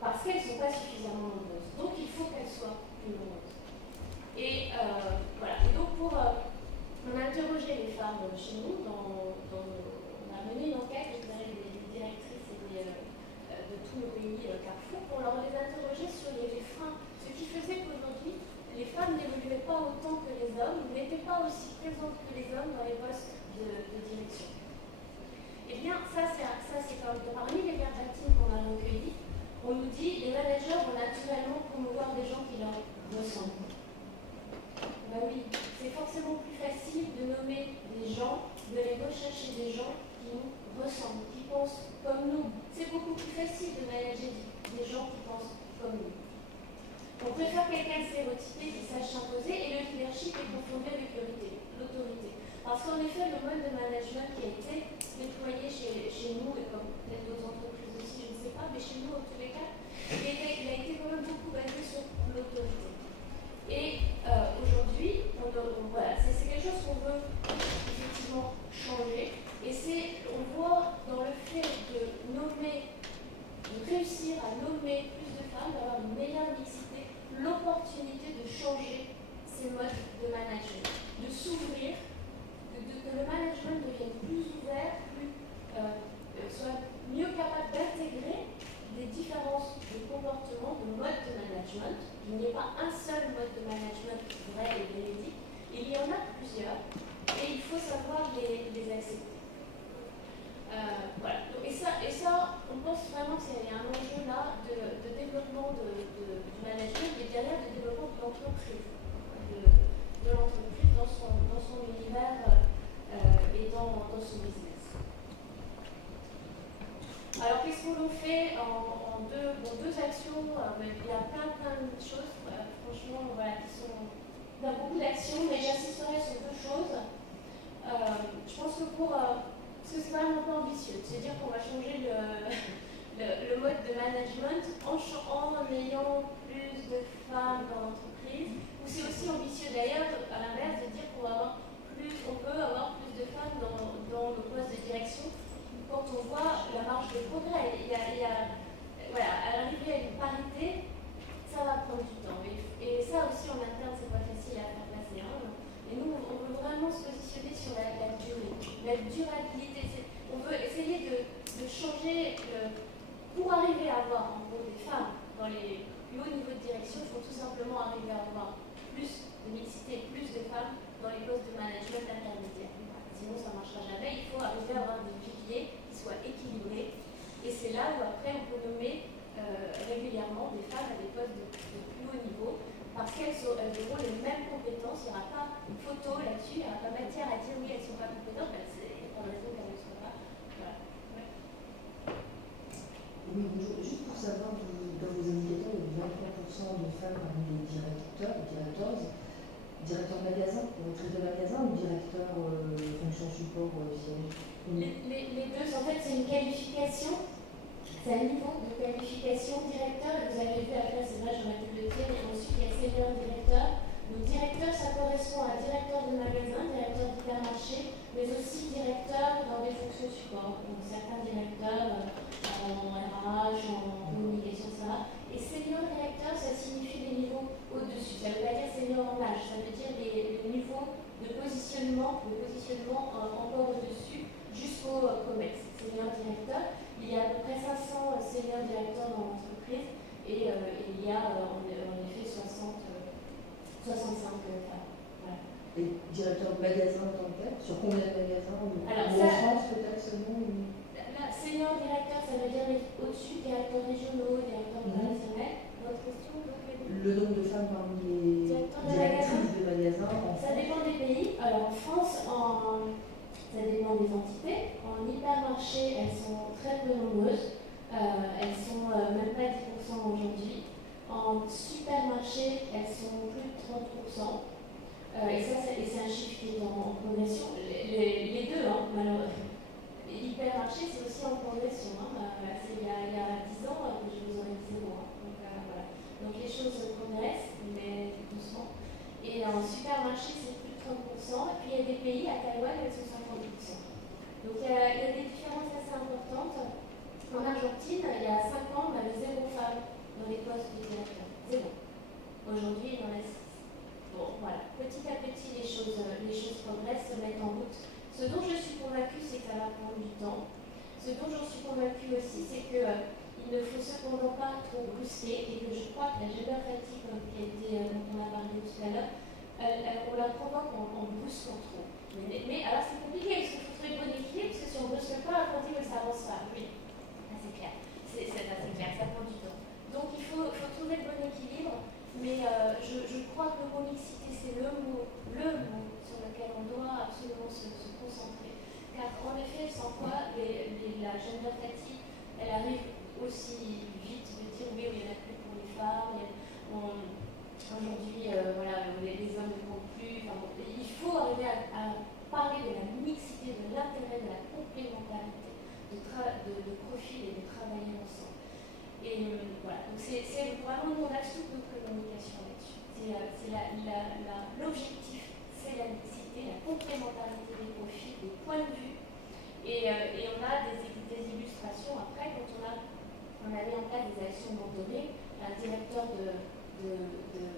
Parce qu'elles ne sont pas suffisamment nombreuses. Donc il faut qu'elles soient plus nombreuses. Et voilà. Et donc on a interrogé les femmes chez nous, on a mené une enquête auprès des directrices de tous nos pays Carrefour pour les interroger sur les freins. Ce qui faisait qu'aujourd'hui, les femmes n'évoluaient pas autant que les hommes, n'étaient pas aussi présentes que les hommes dans les postes de direction. Eh bien, ça c'est quand même parmi les verbatims qu'on a recueillis, on nous dit les managers vont naturellement promouvoir des gens qui leur ressemblent. Ben oui, c'est forcément plus facile de nommer des gens, de les rechercher des gens qui nous ressemblent, qui pensent comme nous. C'est beaucoup plus facile de manager des gens qui pensent comme nous. On préfère quelqu'un de stéréotypé qui sache s'imposer et le leadership est confondu avec l'autorité. Parce qu'en effet, le mode de management qui a été déployé chez nous, et comme peut-être d'autres entreprises aussi, je ne sais pas, mais chez nous en tous les cas, il a été quand même beaucoup basé sur l'autorité. Et aujourd'hui, voilà, c'est quelque chose qu'on veut effectivement changer. Et on voit dans le fait de réussir à nommer plus de femmes, d'avoir une meilleure mixité, l'opportunité de changer ces modes de management, de s'ouvrir, de que le management devienne plus ouvert, soit mieux capable d'intégrer des différences de comportement, de mode de management. Il n'y a pas un seul mode de management vrai et véridique, il y en a plusieurs, et il faut savoir les accepter. Voilà. Et ça, on pense vraiment qu'il y a un enjeu là de développement du management, mais derrière de développement de l'entreprise, de l'entreprise dans son univers et dans son business. Alors, qu'est-ce qu'on fait en deux actions? Il y a plein de choses, franchement, voilà, qui sont... Il y a beaucoup d'actions, mais j'insisterai sur deux choses. Je pense que parce que c'est quand même un peu ambitieux, c'est-à-dire qu'on va changer le mode de management en ayant plus de femmes dans l'entreprise, ou c'est aussi ambitieux d'ailleurs, à l'inverse, de dire qu'on peut avoir plus de femmes dans le poste de direction. Quand on voit la marge de progrès, voilà, à l'arrivée à une parité, ça va prendre du temps. Et ça aussi en interne, c'est pas facile à faire passer. Hein. Et nous, on veut vraiment se positionner sur la durée, la durabilité. On veut essayer de changer, pour arriver à avoir en gros des femmes dans les plus hauts niveaux de direction, il faut tout simplement arriver à avoir plus de mixité, plus de femmes dans les postes de management intermédiaire. Sinon, ça ne marchera jamais. Il faut arriver à avoir des piliers qui soient équilibrés. Et c'est là où après, on peut nommer régulièrement des femmes à des postes de plus haut niveau, parce qu'elles auront les mêmes compétences. Il n'y aura pas une photo là-dessus, il n'y aura pas matière à dire oui, elles ne sont pas compétentes. Ben, il n'y a pas de raison qu'elles ne le soient pas. Voilà. Ouais. Oui, bonjour. Juste pour savoir, dans vos indicateurs, il y a 23% de femmes parmi les directeurs magasin, directrice de magasin ou directeur fonction support siège? Les deux, en fait, c'est une qualification, c'est un niveau de qualification directeur. Vous avez vu après, c'est vrai, j'aurais pu le dire, et ensuite il y a senior directeur. Donc directeur, ça correspond à directeur de magasin, directeur d'hypermarché, mais aussi directeur dans des fonctions support. Donc certains directeurs en RH, en communication, etc. Et senior directeur, ça signifie des niveaux au-dessus. Ça ne veut pas dire senior en âge, ça veut dire les niveaux de positionnement encore au-dessus jusqu'au COMEX. Senior directeur, il y a à peu près 500 senior directeurs dans l'entreprise et il y a en effet 65 femmes. Voilà. Et directeur de magasin en tant que tel, sur combien de magasins? Alors, en France peut-être seulement senior directeur, ça veut dire au-dessus, directeurs régionaux, directeurs opérationnels. Votre question? Le nombre de femmes parmi les directrices de magasins en France? Ça dépend des pays. Alors en France, ça dépend des entités. En hypermarché, elles sont très peu nombreuses. Elles sont même pas 10% aujourd'hui. En supermarché, elles sont plus de 30%. Et ça, c'est un chiffre qui est en progression. Les deux, hein, malheureusement. L'hypermarché, c'est aussi en progression. Hein. Il y a 10 ans, je vous aurais dit 0. Hein. Donc, voilà. Donc les choses progressent, mais doucement. Et en supermarché, c'est plus de 30%. Et puis il y a des pays, à Taïwan, elles sont 50%. Donc il y a des différences assez importantes. En Argentine, il y a 5 ans, on avait 0 femmes dans les postes de directeur. 0. Aujourd'hui, il y en a 6. Bon, voilà. Petit à petit, les choses progressent, se mettent en route. Ce dont je suis convaincue, c'est que ça va prendre du temps. Ce dont j'en suis convaincue aussi, c'est qu'il ne faut cependant pas trop brusquer et que je crois que la gender fatigue dont on a parlé tout à l'heure, on la provoque en brusquant trop. Mais alors c'est compliqué, parce qu'il faut trouver le bon équilibre, parce que si on ne brusque pas, on dit que ça avance pas. Oui, c'est clair. C'est clair, ça prend du temps. Donc il faut trouver le bon équilibre, mais je crois que le mot mixité, c'est le mot sur lequel on doit absolument se concentrer. Car en effet, sans quoi la gender fatigue, elle arrive aussi vite de dire oui, il n'y en a plus pour les femmes, aujourd'hui, voilà, les hommes ne comptent plus. Enfin, bon, il faut arriver à parler de la mixité, de l'intérêt, de la complémentarité, de profil et de travailler ensemble. Et voilà, donc c'est vraiment mon axe toute notre communication là-dessus. L'objectif, c'est la mixité, la complémentarité des profils, des points de vue. Et on a des illustrations après quand on a mis en place des actions mentorées, un directeur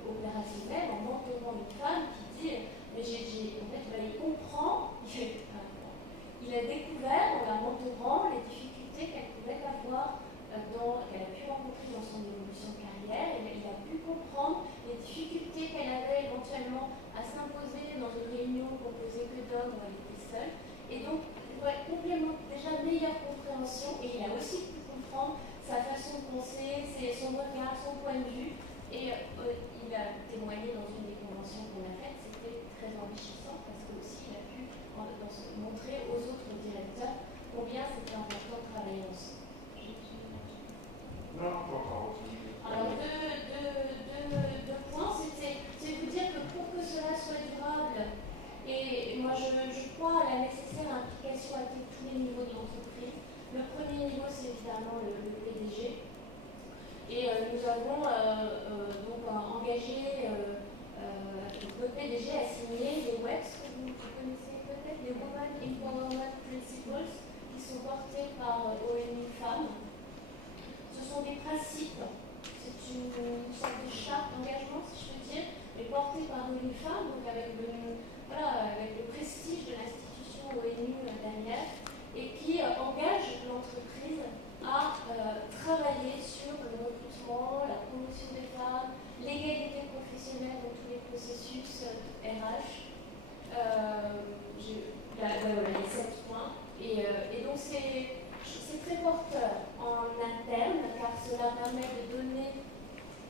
opérationnel en mentorant une femme qui dit Mais en fait, il comprend, il a découvert en la mentorant les difficultés qu'elle pouvait avoir, qu'elle a pu rencontrer dans son évolution de carrière. Il a pu comprendre les difficultés qu'elle avait éventuellement à s'imposer dans une réunion composée que d'hommes où elle était seule. Et donc, complètement, déjà meilleure compréhension, et il a aussi pu comprendre sa façon de penser, son regard, son point de vue. Et il a témoigné dans une des conventions qu'on a faites, c'était très enrichissant parce que aussi il a pu montrer aux autres directeurs combien c'était important de travailler ensemble. Non, pas. Alors, deux points, c'est vous dire que pour que cela soit durable, et moi je crois à la nécessaire implication à tous les niveaux de l'entreprise. Le premier niveau, c'est évidemment le PDG. Et nous avons donc engagé le PDG à signer les WEPS que vous connaissez peut-être, les Women Empowerment Principles, qui sont portés par ONU Femmes. Ce sont des principes, c'est une sorte de charte d'engagement, si je peux dire, mais portée par ONU Femmes, donc avec le prestige de l'institution ONU derrière, et qui engage l'entreprise à travailler sur le recrutement, la promotion des femmes, l'égalité professionnelle dans tous les processus RH. Les 7 points. Et donc c'est très porteur en interne, car cela permet de donner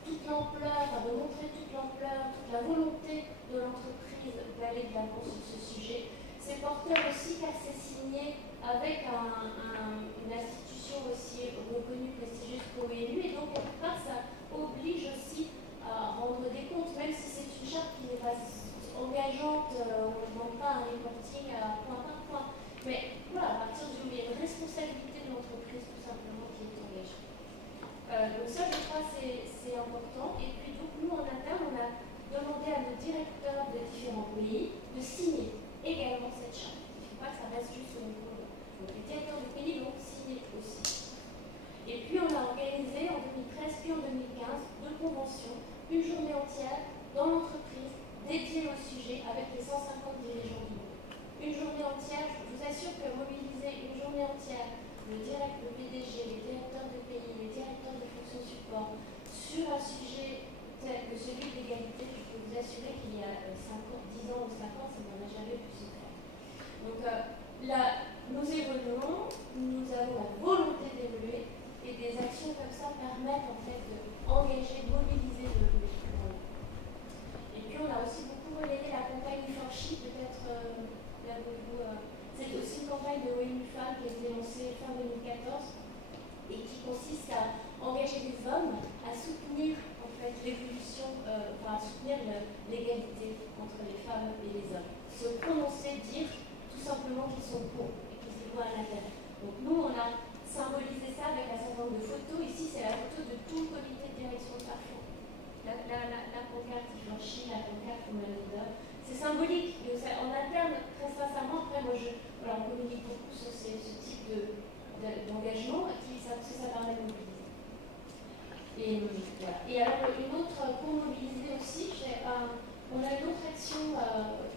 toute l'ampleur, de montrer toute l'ampleur, toute la volonté de l'entreprise d'aller de l'avant sur ce sujet. C'est porteur aussi car c'est signé avec une institution aussi reconnue, prestigieuse pour ONU, et donc quelque part ça oblige aussi à rendre des comptes, même si c'est une charte qui n'est pas engageante, on ne demande pas un reporting à point par point. Mais voilà, à partir du moment où il y a une responsabilité de l'entreprise tout simplement qui est engagée. Donc ça je crois c'est important. Et puis donc nous en interne on a demandé à nos directeurs de différents pays de signer également cette charte. Il ne faut pas que ça reste juste au niveau. Donc les directeurs du pays l'ont signé aussi. Et puis on a organisé en 2013 puis en 2015 deux conventions, une journée entière dans l'entreprise dédiée au sujet avec les 150 dirigeants du monde. Une journée entière, je vous assure que mobiliser une journée entière le PDG, les directeurs de pays, les directeurs de fonctions support sur un sujet tel que celui de l'égalité, je peux vous assurer qu'il y a 10 ans ou 5 ans, ça n'en a jamais pu se faire. Donc là, nous évoluons, nous avons la volonté d'évoluer et des actions comme ça permettent en fait d'engager, de mobiliser le public. Et puis on a aussi beaucoup relayé la campagne Leadership, peut-être c'est aussi une campagne de ONU Femmes qui a été lancée fin 2014 et qui consiste à engager des hommes à soutenir en fait l'évolution, à soutenir l'égalité entre les femmes et les hommes. Se prononcer, dire tout simplement qu'ils sont pour et qu'ils y voient un intérêt. Donc nous on a symbolisé ça avec un certain nombre de photos. Ici c'est la photo de tout le comité de direction de Carrefour. La pancarte Givenchy, la pancarte Women Leader. C'est symbolique, mais en interne, très sincèrement, après moi on communique beaucoup sur ce type d'engagement parce que ça permet de mobiliser. Et, voilà. Et alors une autre, pour mobiliser aussi, on a une autre action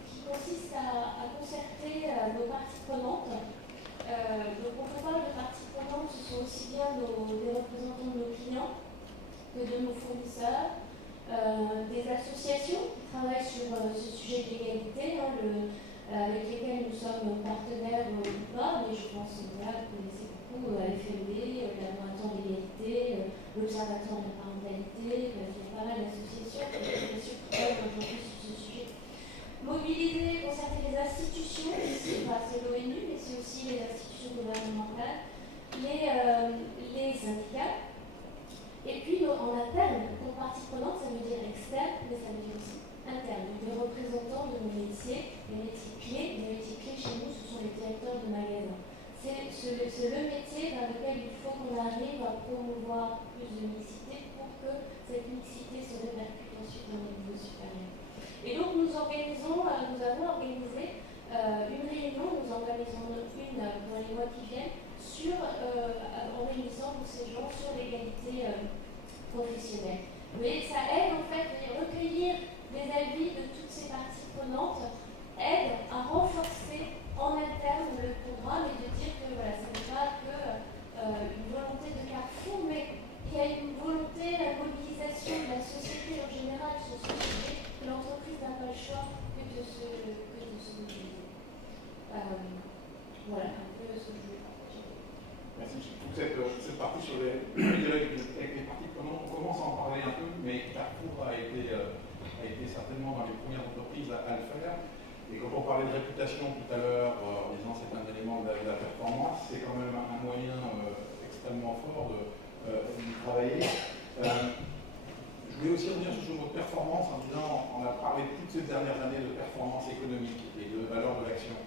qui consiste à concerter nos parties prenantes. Donc quand on parle de parties prenantes, ce sont aussi bien des représentants de nos clients que de nos fournisseurs, des associations qui travaillent sur ce sujet de l'égalité, avec lesquelles nous sommes partenaires ou pas, mais je pense que vous connaissez beaucoup l'FMD, l'Aboratoire de l'égalité, l'Observatoire de la parentalité, il y a pas mal d'associations qui travaillent aujourd'hui sur ce sujet. Mobiliser, concerter les institutions, c'est l'ONU, mais c'est aussi les institutions gouvernementales, les syndicats. Et puis en interne, pour partie prenante, ça veut dire externe, mais ça veut dire aussi interne. Donc les représentants de nos métiers, les métiers clés. Les métiers clés chez nous, ce sont les directeurs de magasins. C'est le métier dans lequel il faut qu'on arrive à promouvoir plus de mixité pour que cette mixité se répercute ensuite dans les niveaux supérieurs. Et donc nous avons organisé une réunion, nous en organisons une dans les mois qui viennent, en réunissant tous ces gens sur l'égalité professionnelle. Mais ça aide en fait à recueillir les avis de toutes ces parties prenantes aident à renforcer en interne le programme et de dire que voilà, ce n'est pas que une volonté de Carrefour, mais qu'il y a une volonté, la mobilisation de la société en général sur ce sujet, que l'entreprise n'a pas le choix que de se mobiliser. Voilà un peu ce que je voulais partager. Merci. Je trouve que cette partie sur les parties prenantes, on commence à en parler un peu, mais Carrefour a été certainement dans les premières entreprises à le faire. Et quand on parlait de réputation tout à l'heure, en disant c'est un élément de la performance, c'est quand même un moyen extrêmement fort de travailler. Je voulais aussi revenir sur le mot performance en disant, on a parlé toutes ces dernières années de performance économique et de valeur de l'action.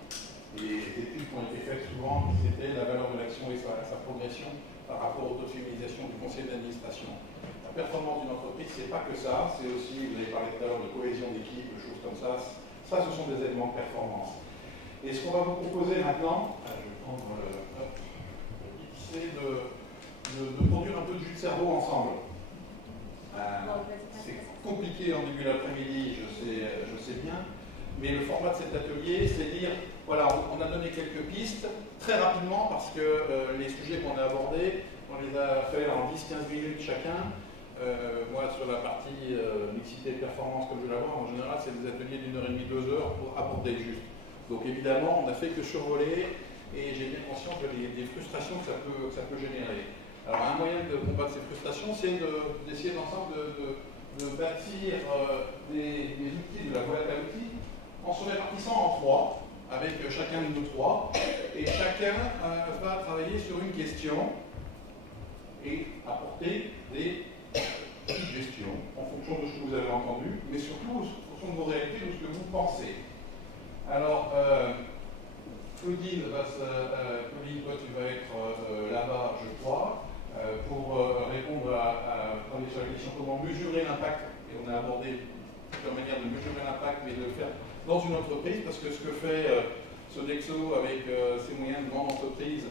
Et les études qui ont été faites souvent, c'était la valeur de l'action et sa progression par rapport aux auto-féminisation du conseil d'administration. La performance d'une entreprise, c'est pas que ça, c'est aussi, vous avez parlé tout à l'heure de cohésion d'équipe, de choses comme ça. Ça, ce sont des éléments de performance. Et ce qu'on va vous proposer maintenant, je vais prendre c'est de produire un peu de jus de cerveau ensemble. C'est compliqué en début d'après-midi, je sais bien, mais le format de cet atelier, c'est dire, voilà, on a donné quelques pistes, très rapidement, parce que les sujets qu'on a abordés, on les a fait en 10-15 minutes chacun. Moi, sur la partie mixité et performance, comme je vais l'avoir, en général, c'est des ateliers d'1h30, 2 heures pour aborder juste. Donc évidemment, on n'a fait que survoler et j'ai bien conscience des frustrations que ça peut générer. Alors un moyen de combattre ces frustrations, c'est d'essayer ensemble de bâtir des outils de la boîte à outils en se répartissant en 3, avec chacun de nous 3, et chacun va travailler sur une question et apporter des gestion en fonction de ce que vous avez entendu, mais surtout en fonction de vos réalités, de ce que vous pensez. Alors, Claudine, toi tu vas être là-bas, je crois, pour répondre sur la question comment mesurer l'impact, et on a abordé plusieurs manières de mesurer l'impact, mais de le faire dans une entreprise, parce que ce que fait Sodexo avec ses moyens de grande entreprise,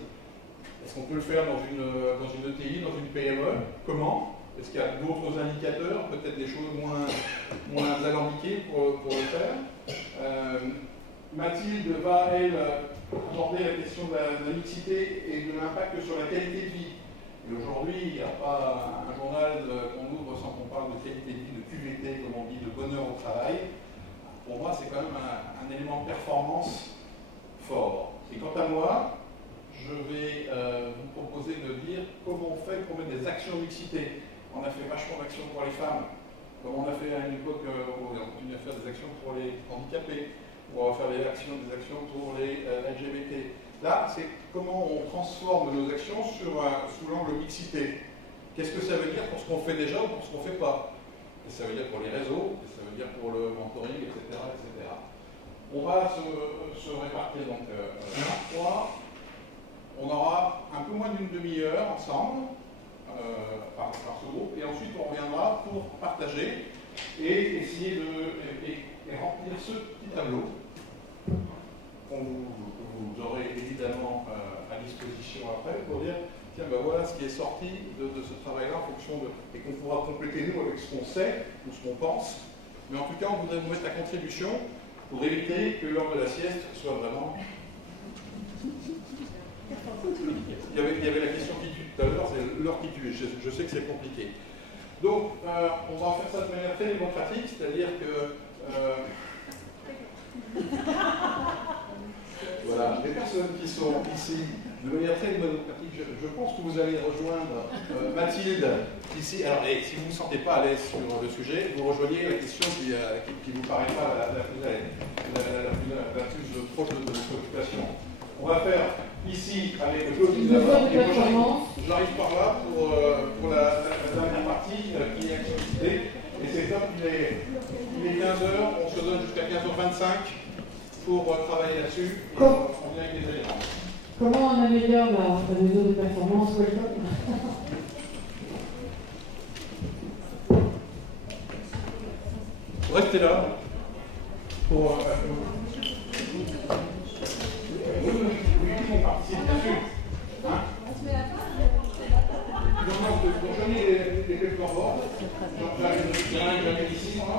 est-ce qu'on peut le faire dans une ETI, dans une PME? Comment? Est-ce qu'il y a d'autres indicateurs, peut-être des choses moins alambiquées pour le faire? Mathilde va, elle, aborder la question de la mixité et de l'impact sur la qualité de vie. Et aujourd'hui, il n'y a pas un journal qu'on ouvre sans qu'on parle de qualité de vie, de QVT, comme on dit, de bonheur au travail. Pour moi, c'est quand même un élément de performance fort. Et quant à moi, je vais vous proposer de dire comment on fait pour mettre des actions mixité. On a fait vachement d'actions pour les femmes, comme on a fait à une époque où on continue à faire des actions pour les handicapés, où on va faire des actions pour les LGBT. Là, c'est comment on transforme nos actions sous l'angle mixité. Qu'est-ce que ça veut dire pour ce qu'on fait déjà ou pour ce qu'on ne fait pas? Qu'est-ce que ça veut dire pour les réseaux? Qu'est-ce que ça veut dire pour le mentoring, etc. etc. On va se répartir donc en 3. On aura un peu moins d'une demi-heure ensemble. Par ce groupe, et ensuite on reviendra pour partager et essayer de remplir ce petit tableau qu'on vous aurez évidemment à disposition après pour dire tiens ben voilà ce qui est sorti de ce travail-là en fonction et qu'on pourra compléter nous avec ce qu'on sait ou ce qu'on pense, mais en tout cas on voudrait vous mettre la contribution pour éviter que l'heure de la sieste soit vraiment... Il y avait la question qui tue tout à l'heure, c'est l'heure qui tue. Je sais que c'est compliqué. Donc, on va faire ça de manière très démocratique, c'est-à-dire que voilà, les personnes qui sont ici de manière très démocratique, je pense que vous allez rejoindre Mathilde ici. Alors, si vous ne vous sentez pas à l'aise sur le sujet, vous rejoignez la question qui vous paraît pas la plus proche de vos préoccupations. On va faire ici avec Claudine d'abord, et moi j'arrive par là pour la dernière partie qui est activité. Et c'est top, il est 15h, on se donne jusqu'à 15h25 pour travailler là-dessus et on vient avec des éléments. Comment on améliore la réseau de performance? Restez là pour... on participe, bien sûr. Hein? Non, je donne les quelques bords. J'arrive ici, moi.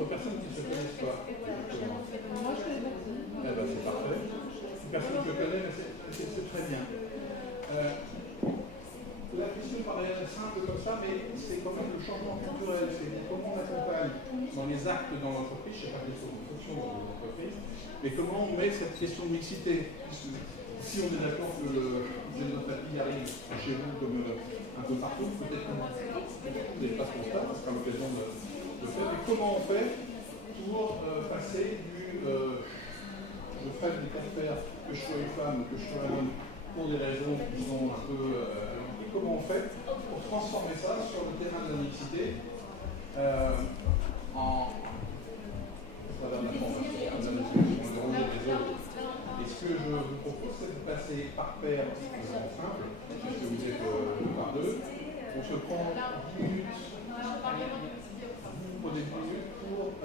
entre personnes qui ne se connaissent pas. Moi, je connais personne. Eh ben, c'est parfait. Personne que je connais, mais c'est très bien. La question paraît simple comme ça, mais c'est quand même le changement culturel. C'est comment on accompagne dans les actes dans l'entreprise, je ne sais pas quelles sont les fonctions dans les entreprises, mais comment on met cette question de mixité. Si on est d'accord que le gender papy arrive chez vous comme un peu partout, peut-être que vous n'avez pas ce constat, ce sera l'occasion de faire. Mais comment on fait pour passer du je ferai des cas de faire que je sois une femme, que je sois un homme, pour des raisons qui sont un peu... comment on fait pour transformer ça sur le terrain de la mixité en... Voilà la formation, la discussion, le rôle des autres. Et ce que je vous propose, c'est de passer par paire, c'est simple, puisque vous êtes par deux. On se prend 10 minutes, pour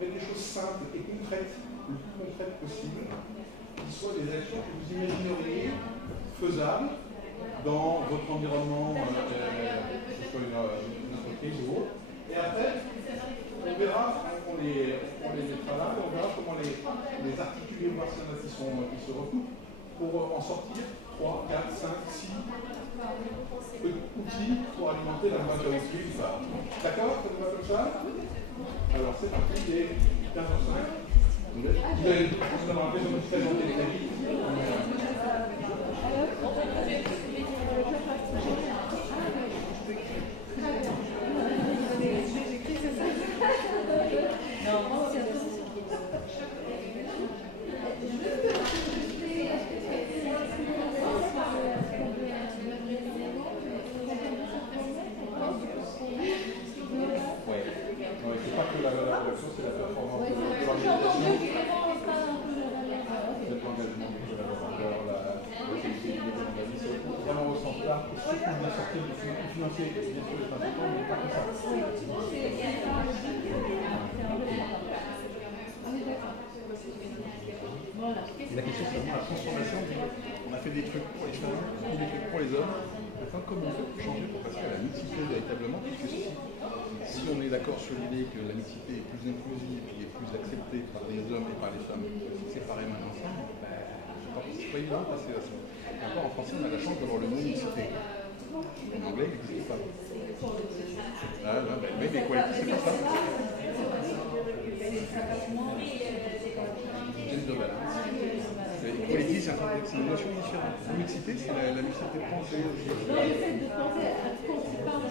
mettre des choses simples et concrètes, le plus concrètes possible, qui soient des actions que vous imagineriez faisables dans votre environnement, que ce soit une entreprise ou autre. Et après, on verra, on les mettra là, et on verra comment les articuler, voir s'il y en a qui se recoupent, pour en sortir 3, 4, 5, 6 outils pour alimenter la boîte à outils du phare. D'accord? Ça vous va comme ça? Alors c'est parti, il est 15h05. Vous avez l'impression de vous présenter les avis. La question c'est vraiment la transformation. On a fait des trucs pour les femmes, des trucs pour les hommes. Maintenant, comment on fait pour changer, pour passer à la mixité véritablement? Parce que si on est d'accord sur l'idée que la mixité est plus inclusive et est plus acceptée par les hommes et par les femmes séparément ensemble, c'est pas évident de passer à ça. Et encore en français, on a la chance d'avoir le mot mixité. En anglais, il n'existe pas. Ah, non, mais l'équalité, c'est pas ça. Gender balance. Equality, c'est une notion différente. La mixité, c'est la mixité de pensée aussi. J'essaie de penser à quand tu parles de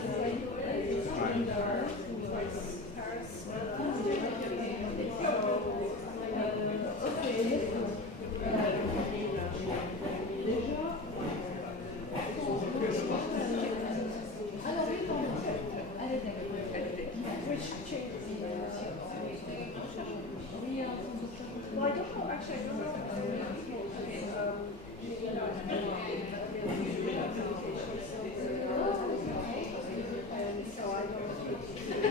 Well, I don't know, actually, I don't know. So I don't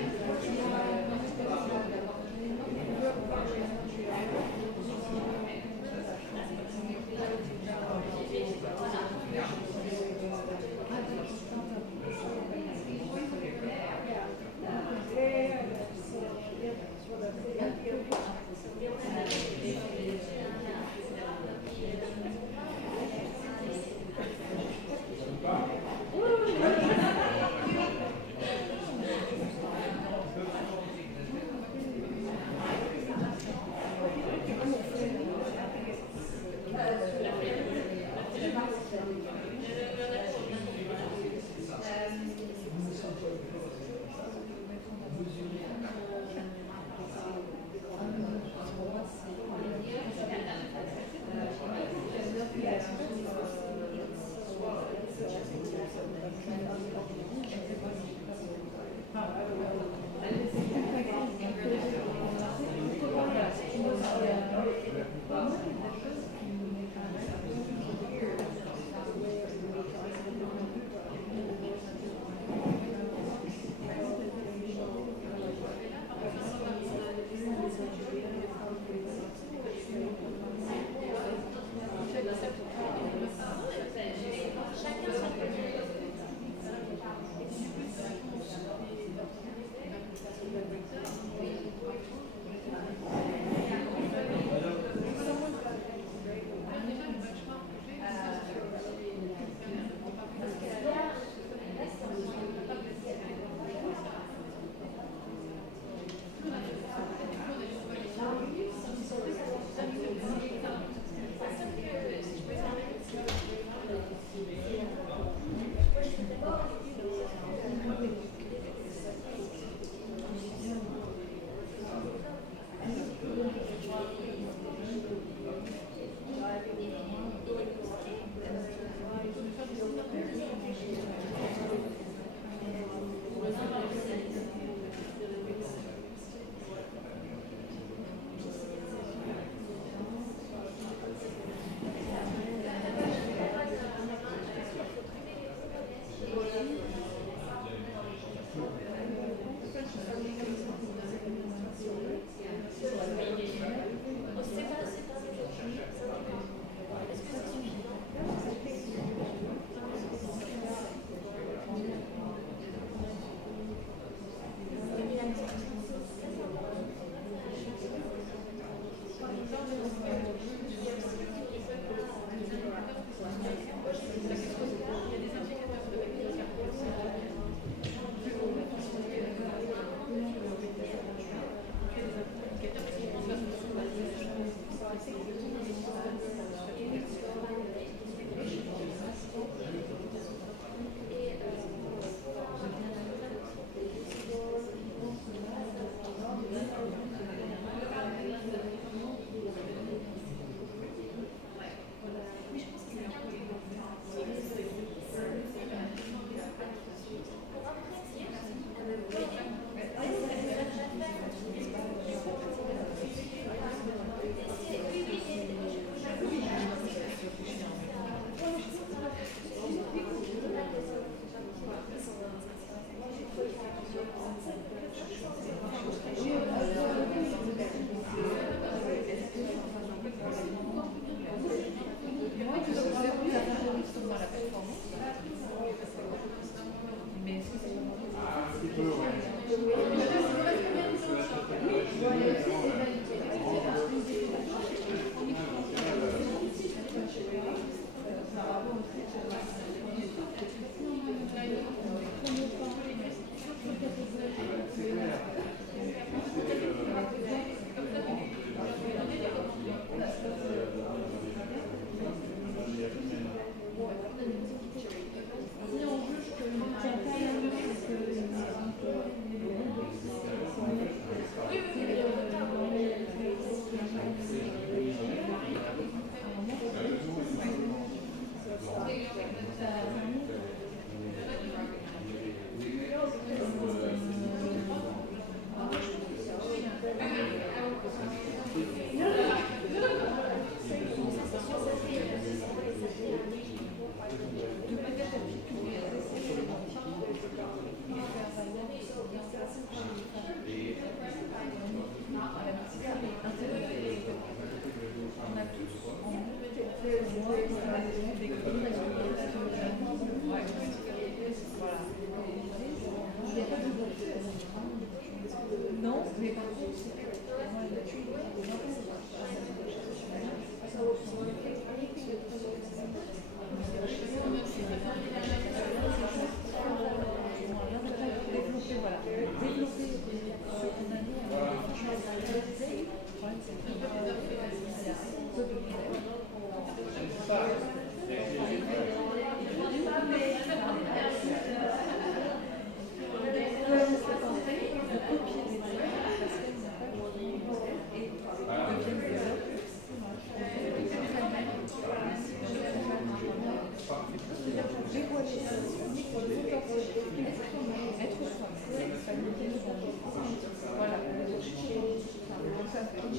Il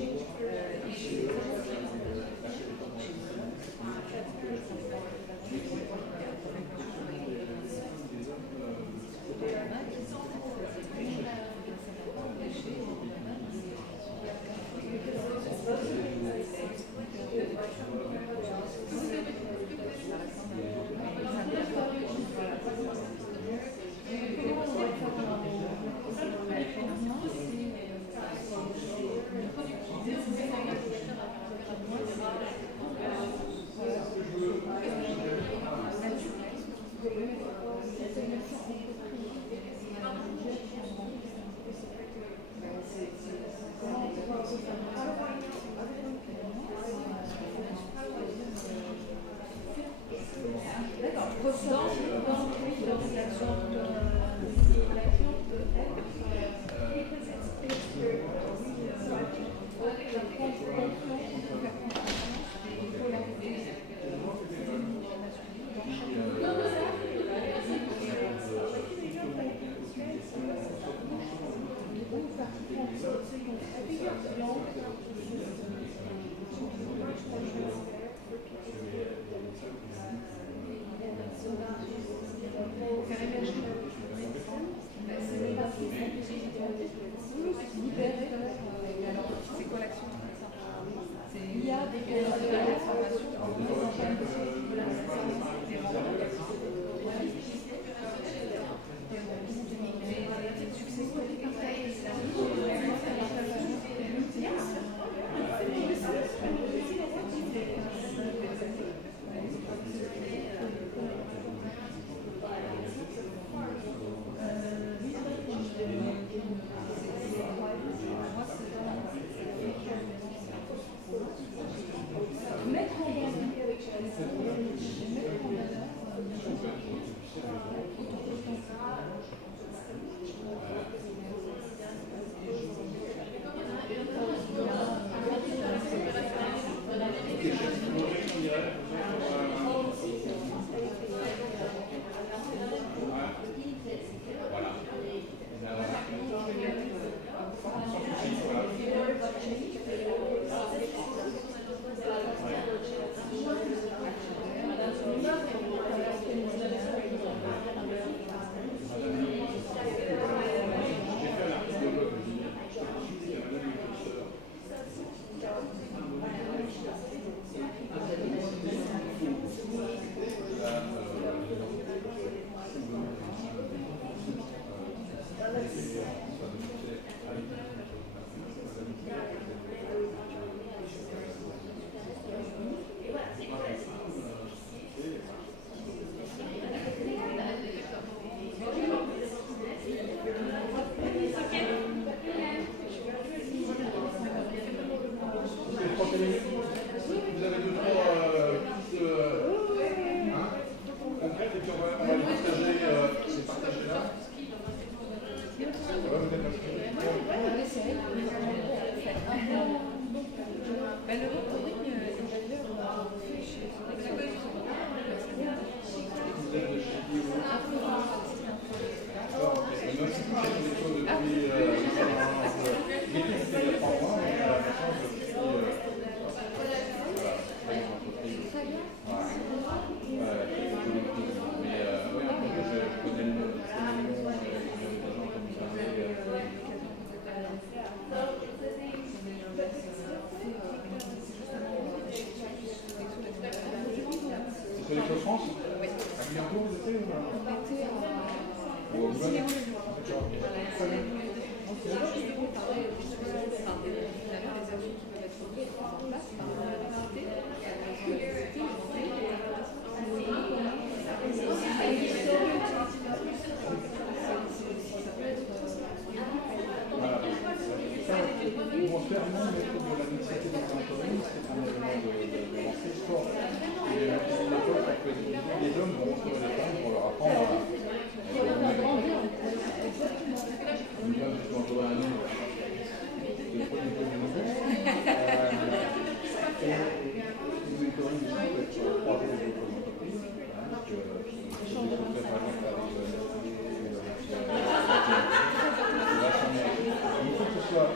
faut que ce soit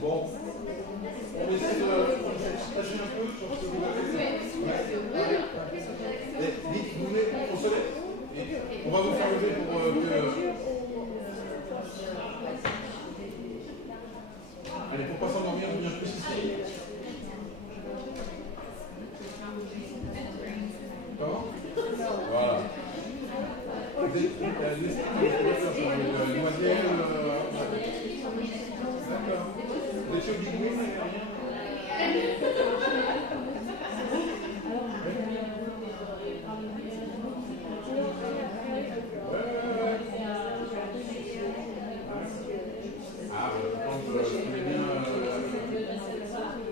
Bon, on essaie de partager un peu sur ce que vous avez fait. Dites, vous voulez qu'on se lève? On va vous faire lever pour que... Allez, pour pas s'endormir, on vient plus ici. Comment? Voilà. D'accord. Vous êtes sur le bidou, rien?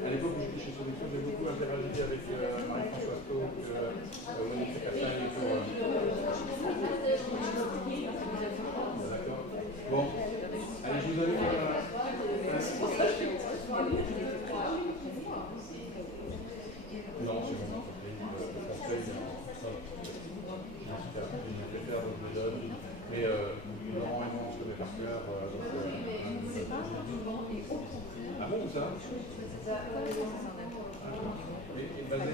À l'époque où j'étais chez Sodexo, j'ai beaucoup interagi avec Marie-Françoise Tau, Monique Castal et tout. D'accord. Bon, allez, je vous invite à... Non, c'est mon entreprise. Mais Laurent et moi, on se connaît par cœur. Ah bon, où ça? Et basé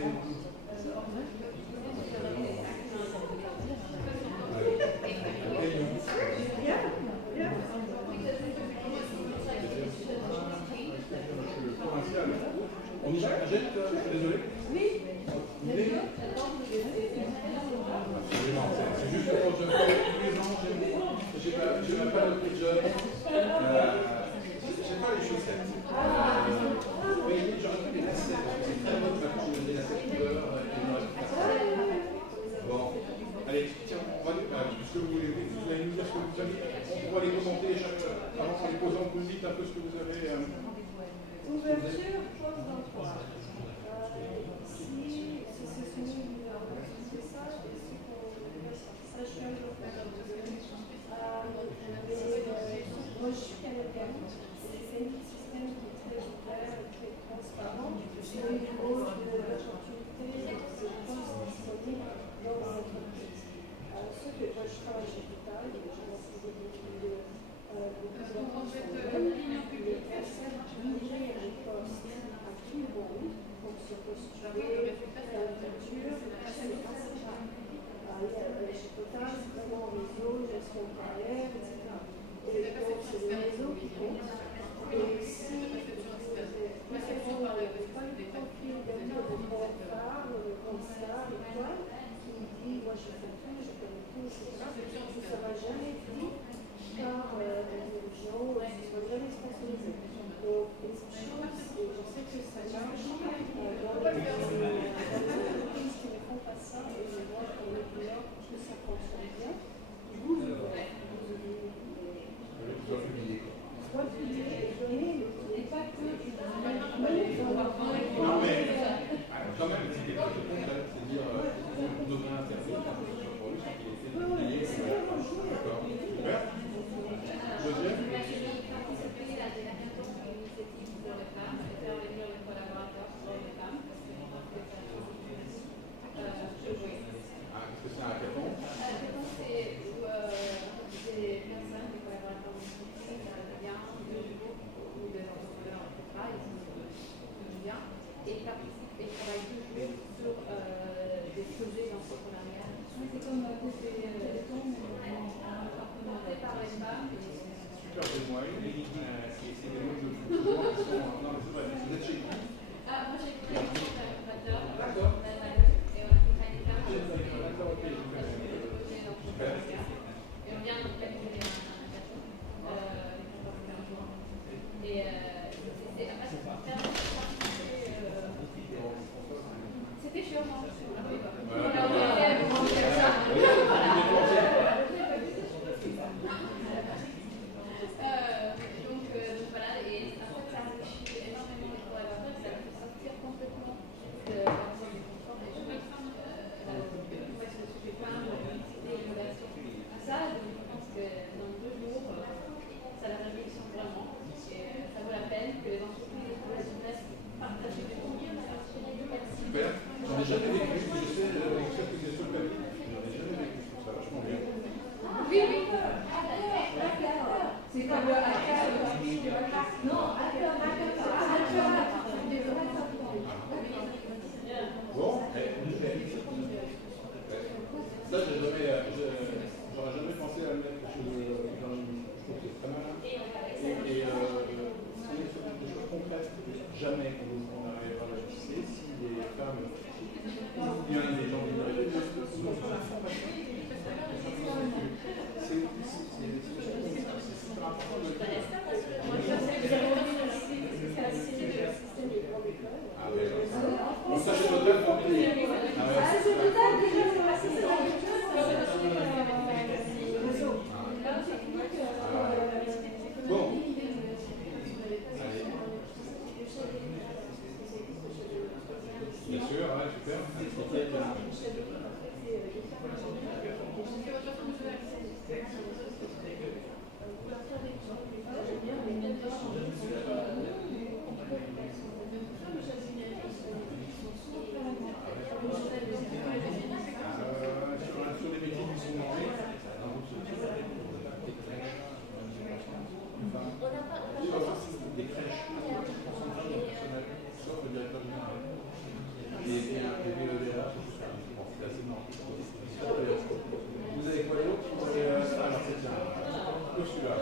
on y jette, je suis désolé. Oui. Absolument, c'est juste que quand je fais tous les ans, je n'ai pas le prix de jeune. J'aime pas les chaussettes. Mais j'aurais pris des lacets, parce que c'est très bon de mettre des lacets couleur et il me reste pas ça. Bon, allez, tiens, on va puisque vous allez nous dire ce que vous avez, on va les commenter avant en les posant, vous nous dites un peu ce que vous avez. Ouverture, pose d'emploi. Si c'est soumis à l'apprentissage, et si pour sachant de faire moi je suis canadienne, c'est un système qui est très ouvert et très transparent au niveau de l'opportunité de postes disponibles dans l'entreprise. Ce que moi je travaille chez Total, je pense que j'ai beaucoup de les personnes qui migrer les postes à tout le monde. jamais on n'arrivera à le fixer si les femmes ou bien les gens minorités sont sur l'information. C'est super important de le faire. Ah oui, bon, ça c'est total pour oublier. C'est total déjà. Bon. Bien sûr, ouais, super. Sur les métiers qui sont mangés, des crèches, pourcentage de personnel, sauf le directeur général. Et un PVEDA, c'est assez marrant. Vous avez quoi d'autre? Alors, c'est ça. Celui-là.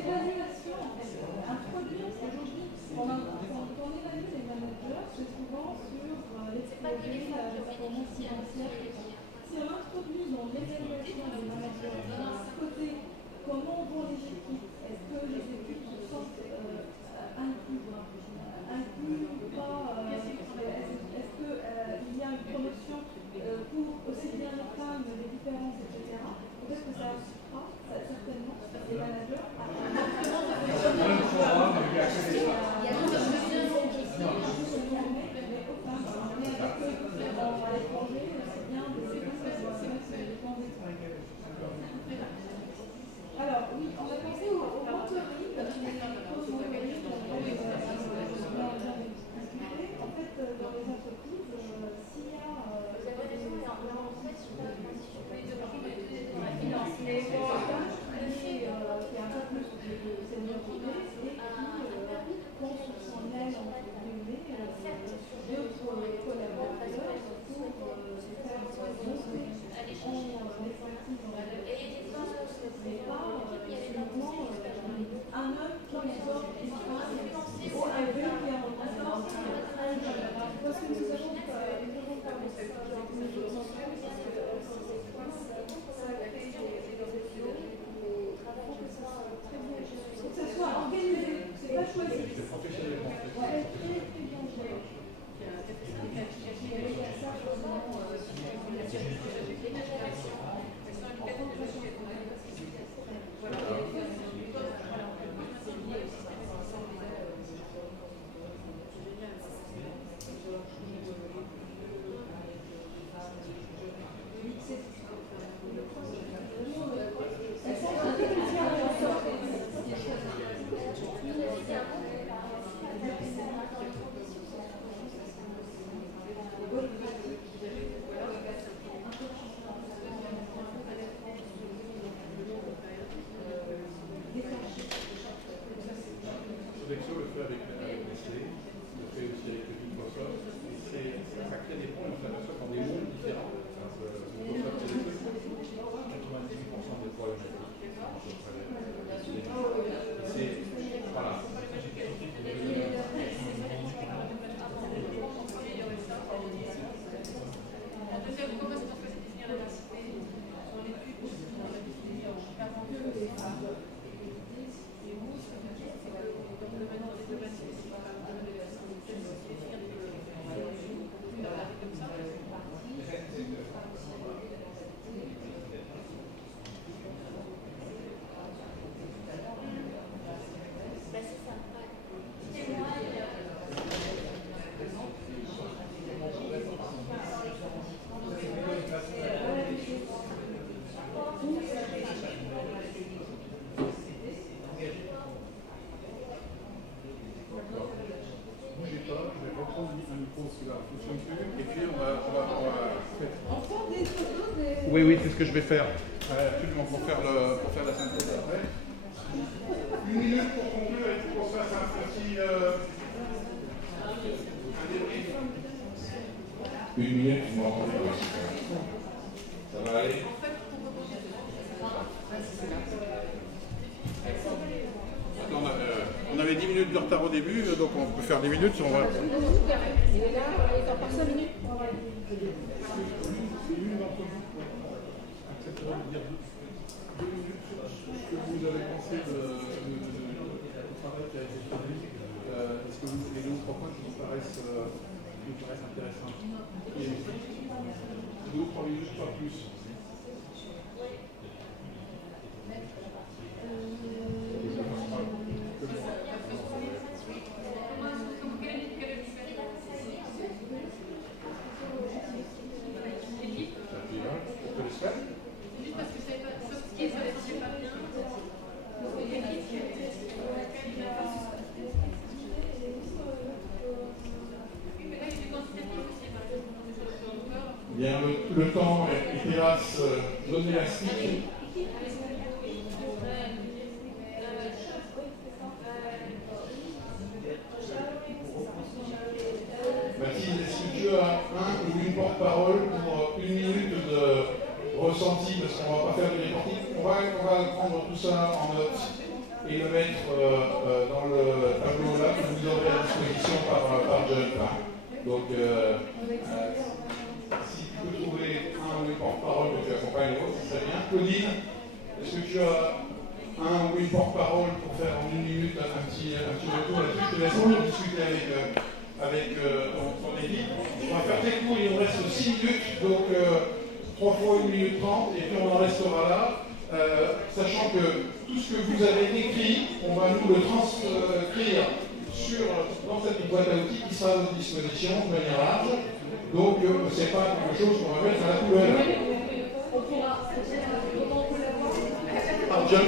l'évaluation, en fait. Introduire aujourd'hui, quand on évalue les managers, c'est souvent sur l'exposé, la performance financière. Si on introduit dans l'évaluation des managers, d'un côté, comment vont les équipes, est-ce que les équipes se sentent inclus ou pas, est-ce qu'il y a une promotion pour aussi bien les femmes, les différences, etc. Peut-être que ça assistera, certainement, les managers. Alors, oui, on va passer au mentoring. En fait, dans les entreprises, s'il y a... Vous avez raison, mais en fait, je ne sais pas si je peux les documenter dans la finance, mais qui a un peu plus de seniorité et qui compte sur son aile, entre guillemets, d'autres collaborateurs pour faire monter en expertise en mais pas uniquement un homme qui sort une femme ou un vieux qui est en parce que nous avons pas que ce soit organisé, c'est pas choisi. Oui, c'est ce que je vais faire. Absolument, pour faire la synthèse après. Une minute pour conclure et pour qu'on fasse un petit débrief. Une minute, vous m'entendez pas. Ça va aller? Attends, on avait 10 minutes de retard au début, donc on peut faire 10 minutes si on va. Il est là, il est encore 5 minutes. Dire 2 minutes sur ce que vous avez pensé du travail qui a été fait. Est-ce que vous avez 2 ou 3 points qui vous paraissent intéressants? 2 ou 3 minutes, pas plus. Bien, le temps est hélas donné à Stick. Mathilde, est-ce que tu as un ou une porte-parole pour 1 minute de ressenti, parce qu'on ne va pas faire du reporting. On va prendre tout ça en note et le mettre dans le tableau là que vous aurez à disposition par John. Donc, si tu peux trouver un ou une porte-parole que tu accompagnes l'autre, ça serait bien. Claudine, est-ce que tu as un ou une porte-parole pour faire en 1 minute un petit retour là-dessus? Je te laisse discuter avec ton équipe. On va faire très court, il nous reste 6 minutes, donc 3 fois 1 minute 30, et puis on en restera là, sachant que tout ce que vous avez écrit, on va nous le transcrire dans cette boîte à outils qui sera à votre disposition de manière large. Donc ce n'est pas quelque chose qu'on va mettre à la poubelle. Alors John,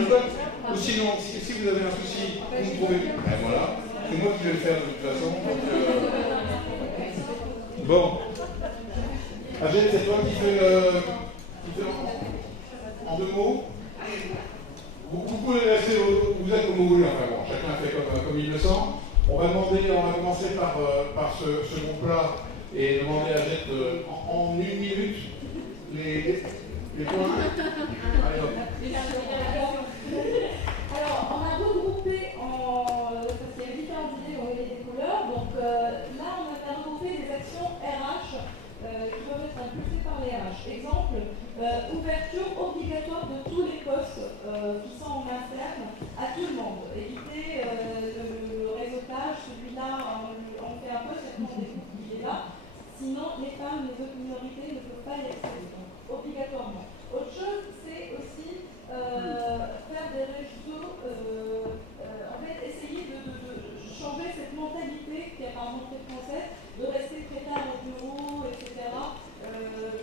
ou sinon, si vous avez un souci, vous me trouvez. Ben voilà, c'est moi qui vais le faire de toute façon. Bon. Agène, c'est toi qui fais en 2 mots. Vous pouvez rester, vous êtes comme vous voulez, enfin bon, chacun fait comme il le sent. On va commencer par ce groupe-là et demander à Agène en 1 minute les points. Allez hop. Alors, on a regroupé parce qu'il y a différentes idées, on met des couleurs. Donc là, on a regroupé des actions RH qui peuvent être impulsées par les RH. Exemple, ouverture obligatoire de tous les postes qui sont en interne à tout le monde. Éviter le réseautage, celui-là, on fait un poste et on découvre qu'il est là. Sinon, les femmes, les autres minorités ne peuvent pas y accéder. Donc, obligatoirement. Autre chose, c'est aussi faire des réseaux, en fait, essayer de changer cette mentalité qui est apparemment très française, de rester secrétaire au bureau, etc.,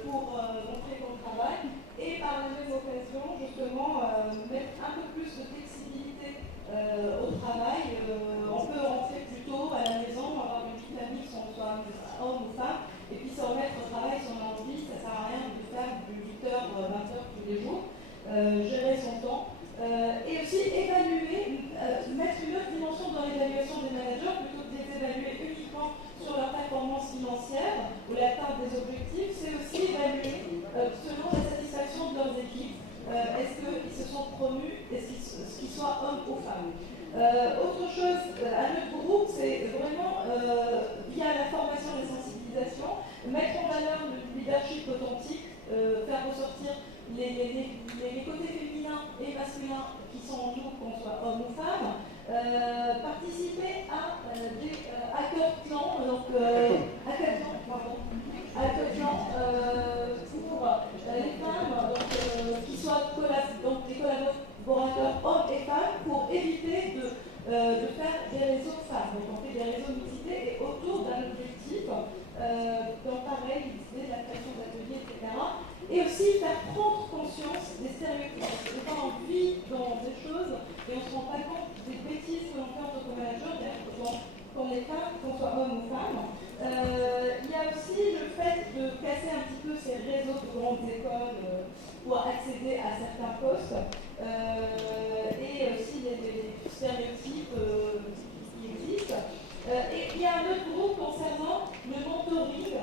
pour montrer qu'on travaille, et par la même occasion, justement, mettre un peu plus de flexibilité au travail. On peut rentrer plus tôt à la maison, avoir une vie famille, qu'on soit homme ou femme, et puis se remettre au travail si on a envie. Ça ne sert à rien de faire du 8h, 20h tous les jours. Gérer son temps, et aussi évaluer, mettre une autre dimension dans l'évaluation des managers, plutôt que de les évaluer uniquement sur leur performance financière ou l'atteinte des objectifs, c'est aussi évaluer selon la satisfaction de leurs équipes. Est-ce qu'ils se sont promus, est-ce qu'ils soient hommes ou femmes. Autre chose à notre groupe, c'est vraiment via la formation et la sensibilisation, mettre en valeur le leadership authentique, faire ressortir les côtés féminins et masculins qui sont en nous, qu'on soit homme ou femme, participer à des hackathons, donc hackathon pour les femmes, donc, qui soient des collaborateurs hommes et femmes, pour éviter de faire des réseaux de femmes. Donc on fait des réseaux mixité et autour d'un objectif, donc pareil, l'idée de la création d'ateliers, etc. Et aussi faire prendre conscience des stéréotypes. Parce que des fois, on vit dans des choses et on ne se rend pas compte des bêtises que l'on fait en tant que manager, qu'on est femme, qu'on soit homme ou femme. Il y a aussi le fait de casser un petit peu ces réseaux de grandes écoles pour accéder à certains postes, et aussi les stéréotypes qui existent. Et il y a un autre groupe concernant le mentoring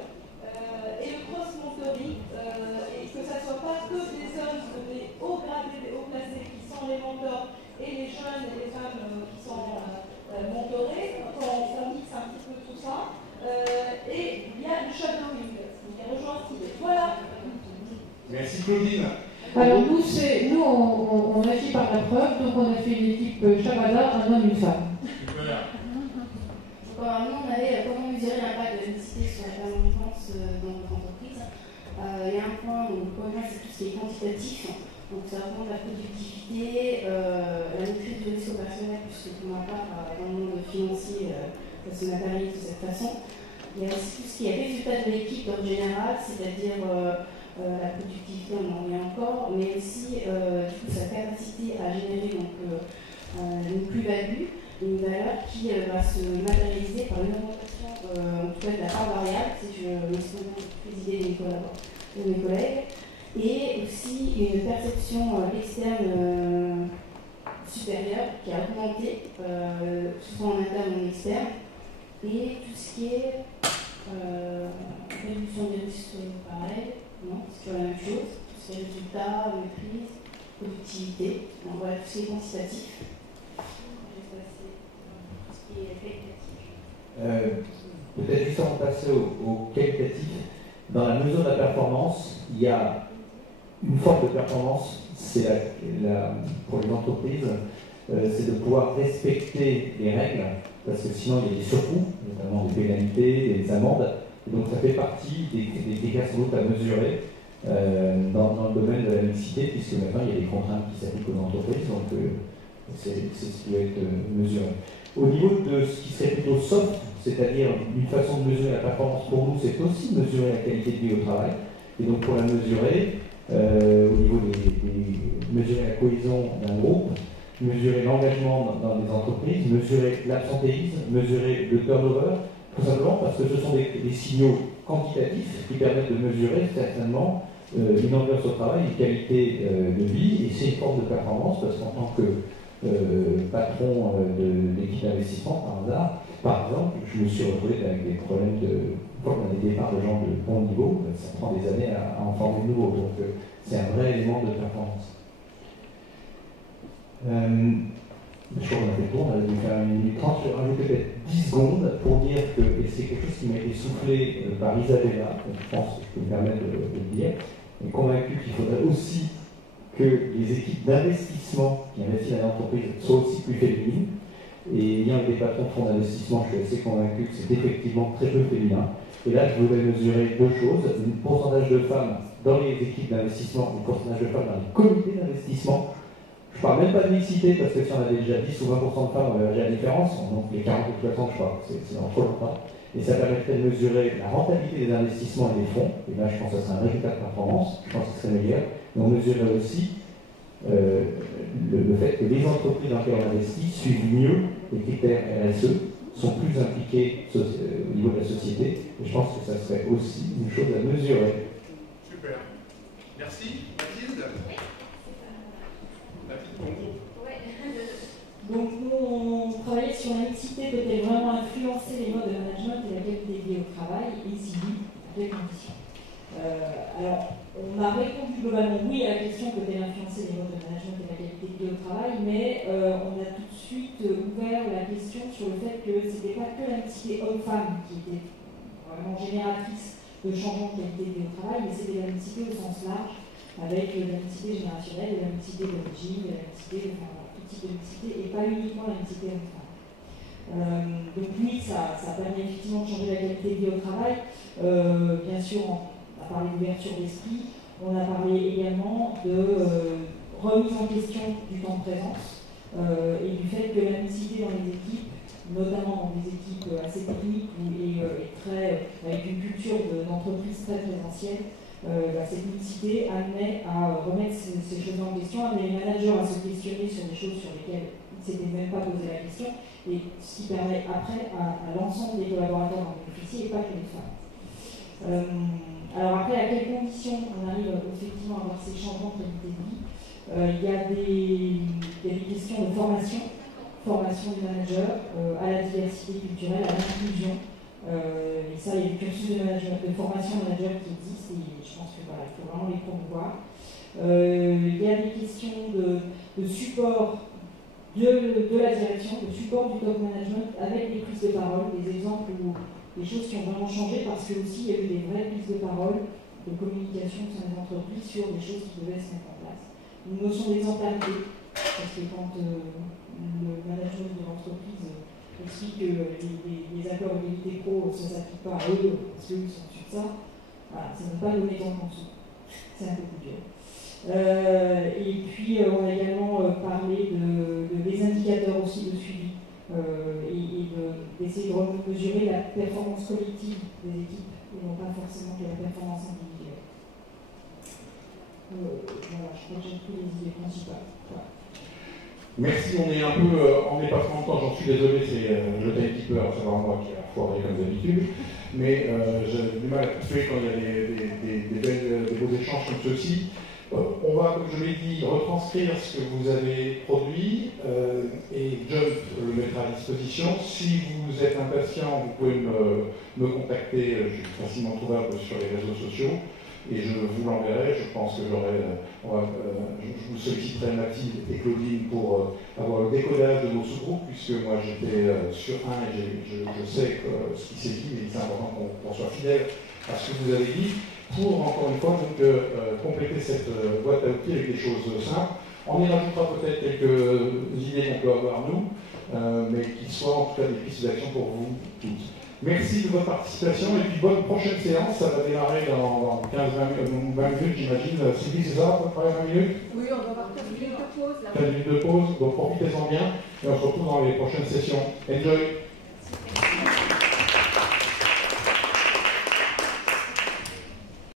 et le cross-mentoring, et que ça ne soit pas que des hommes, des hauts gradés, des hauts placés qui sont les mentors, et les jeunes et les femmes qui sont mentorés, qu'on mixe un petit peu tout ça. Et il y a le shadowing qui rejoint Steve. Voilà. Merci Claudine. Alors nous on agit par la preuve, donc on a fait une équipe Shabada, un homme, une femme. Super. Nous, on avait comment mesurer l'impact de la mixité sur la performance dans notre entreprise. Il y a un point, donc, le premier, c'est tout ce qui est quantitatif. Donc, ça va prendre la productivité, la maîtrise du risque personnel, puisque pour ma part, dans le monde financier, ça se matérialise de cette façon. Il y a aussi tout ce qui est résultat de l'équipe en général, c'est-à-dire la productivité, on en revient encore, mais aussi sa capacité à générer donc, une plus-value, une valeur qui va se matérialiser par une augmentation en tout cas de la part variable, si je m'exprime plus idées de mes collègues, et aussi une perception externe supérieure qui a augmenté, soit en interne ou en externe, et tout ce qui est réduction des risques pareil, non, c'est la même chose, tout ce plus les résultats, maîtrise, productivité. Donc voilà, tout ce qui est quantitatif. Je vais passer tout ce qui est qualitatif. Peut-être juste avant de passer au qualitatif, dans la mesure de la performance, il y a une forme de performance, c'est pour les entreprises, c'est de pouvoir respecter les règles, parce que sinon il y a des surcoûts, notamment des pénalités, des amendes, et donc ça fait partie des dégâts sans doute à mesurer dans le domaine de la mixité, puisque maintenant il y a des contraintes qui s'appliquent aux entreprises, donc c'est ce qui doit être mesuré. Au niveau de ce qui serait plutôt soft, c'est-à-dire une façon de mesurer la performance pour nous, c'est aussi mesurer la qualité de vie au travail, et donc pour la mesurer, au niveau mesurer la cohésion d'un groupe, mesurer l'engagement dans les entreprises, mesurer l'absentéisme, mesurer le turnover, tout simplement parce que ce sont des signaux quantitatifs qui permettent de mesurer certainement une ambiance au travail, une qualité de vie, et c'est une forme de performance parce qu'en tant que patron de l'équipe d'investissement, par exemple, je me suis retrouvé avec des problèmes des départs de gens de bon niveau, ça prend des années à en former de nouveau, donc c'est un vrai élément de performance. Je crois qu'on a fait le tour, on a dû faire 1 minute 30, je vais rajouter peut-être 10 secondes pour dire que, et c'est quelque chose qui m'a été soufflé par Isabella, je pense que je peux me permettre de le dire, est convaincu qu'il faudrait aussi que les équipes d'investissement qui investissent dans l'entreprise soient aussi plus féminines. Et ayant des patrons de fonds d'investissement, je suis assez convaincu que c'est effectivement très peu féminin. Et là, je voudrais mesurer 2 choses. Le pourcentage de femmes dans les équipes d'investissement, le pourcentage de femmes dans les comités d'investissement. Je ne parle même pas de mixité, parce que si on avait déjà 10 ou 20% de femmes, on verrait la différence. Donc les 40 ou 60, je crois, c'est dans trop longtemps. Et ça permettrait de mesurer la rentabilité des investissements et des fonds. Et là, je pense que ça serait un résultat de performance. Je pense que ce serait meilleur. Et on mesurerait aussi le fait que les entreprises dans lesquelles on investit suivent mieux les critères RSE, sont plus impliquées au niveau de la société. Et je pense que ça serait aussi une chose à mesurer. Super. Merci. Mathilde. Mathilde, ton groupe. Donc nous, on travaillait sur la mixité, peut-elle vraiment influencer les modes de management et la qualité de vie au travail, et si oui, à quelles conditions. Alors, on a répondu globalement oui à la question peut-elle influencer les modes de management et la qualité de vie au travail, mais on a tout de suite ouvert la question sur le fait que ce n'était pas que la mixité homme-femme qui était vraiment génératrice de changement de qualité de vie au travail, mais c'était la mixité au sens large, avec la mixité générationnelle, la mixité d'origine, la mixité, enfin, tout type de mixité, et pas uniquement la mixité homme-femme. Donc oui, ça permet effectivement de changer la qualité de vie au travail. Bien sûr, on a parlé d'ouverture d'esprit, on a parlé également de remise en question du temps de présence et du fait que la mixité dans les équipes, notamment dans des équipes assez techniques et avec une culture d'entreprise très présentielle, cette mixité amenait à remettre ces choses en question, amenait les managers à se questionner sur des choses sur lesquelles ils ne s'étaient même pas posé la question, et ce qui permet après à l'ensemble des collaborateurs d'en bénéficier et pas que les femmes. Alors après, à quelles conditions on arrive effectivement à avoir ces changements de qualité de vie? Il y a des questions de formation du manager, à la diversité culturelle, à l'inclusion. Et ça, il y a des cursus de formation manager qui existent et je pense que voilà, il faut vraiment les promouvoir. Il y a des questions de support de la direction, de support du top management avec des prises de parole, des exemples où des choses qui ont vraiment changé parce que aussi il y a eu des vraies prises de parole, de communication sur les entreprises sur des choses qui devaient se mettre en place. Une notion d'exemplarité, parce que quand le management de l'entreprise explique que les accords d'égalité pro, ça ne s'applique pas à eux, parce qu'eux sont sur ça, voilà, ça ne veut pas donner ton en dessous. C'est un peu plus dur. Et puis, on a également parlé des indicateurs aussi de suivi et d'essayer de mesurer la performance collective des équipes et non pas forcément que la performance individuelle. Voilà, je crois que j'ai pris les idées principales. Voilà. Merci, on est pas trop longtemps, j'en suis désolé, c'est le timekeeper, c'est vraiment moi qui a foiré comme d'habitude, mais j'ai du mal à tuer quand il y a des beaux échanges comme ceux-ci. On va, comme je l'ai dit, retranscrire ce que vous avez produit et John le mettra à disposition. Si vous êtes impatient, vous pouvez me contacter, je suis facilement trouvable sur les réseaux sociaux. et je vous l'enverrai. Je pense que je vous solliciterai Mathilde et Claudine pour avoir le décodage de nos sous-groupes, puisque moi j'étais sur un et je sais ce qui s'est dit, mais c'est important qu'on soit fidèle à ce que vous avez dit, pour encore une fois donc, compléter cette boîte à outils avec des choses simples. On y rajoutera peut-être quelques idées qu'on peut avoir nous, mais qui soient en tout cas des pistes d'action pour vous toutes. Merci de votre participation et puis bonne prochaine séance. Ça va démarrer dans 15-20 minutes, j'imagine. Sylvie, c'est ça, à peu près 20 minutes? Oui, on va avoir 15 minutes de pause. 15 minutes de pause, donc profitez-en bien et on se retrouve dans les prochaines sessions. Enjoy!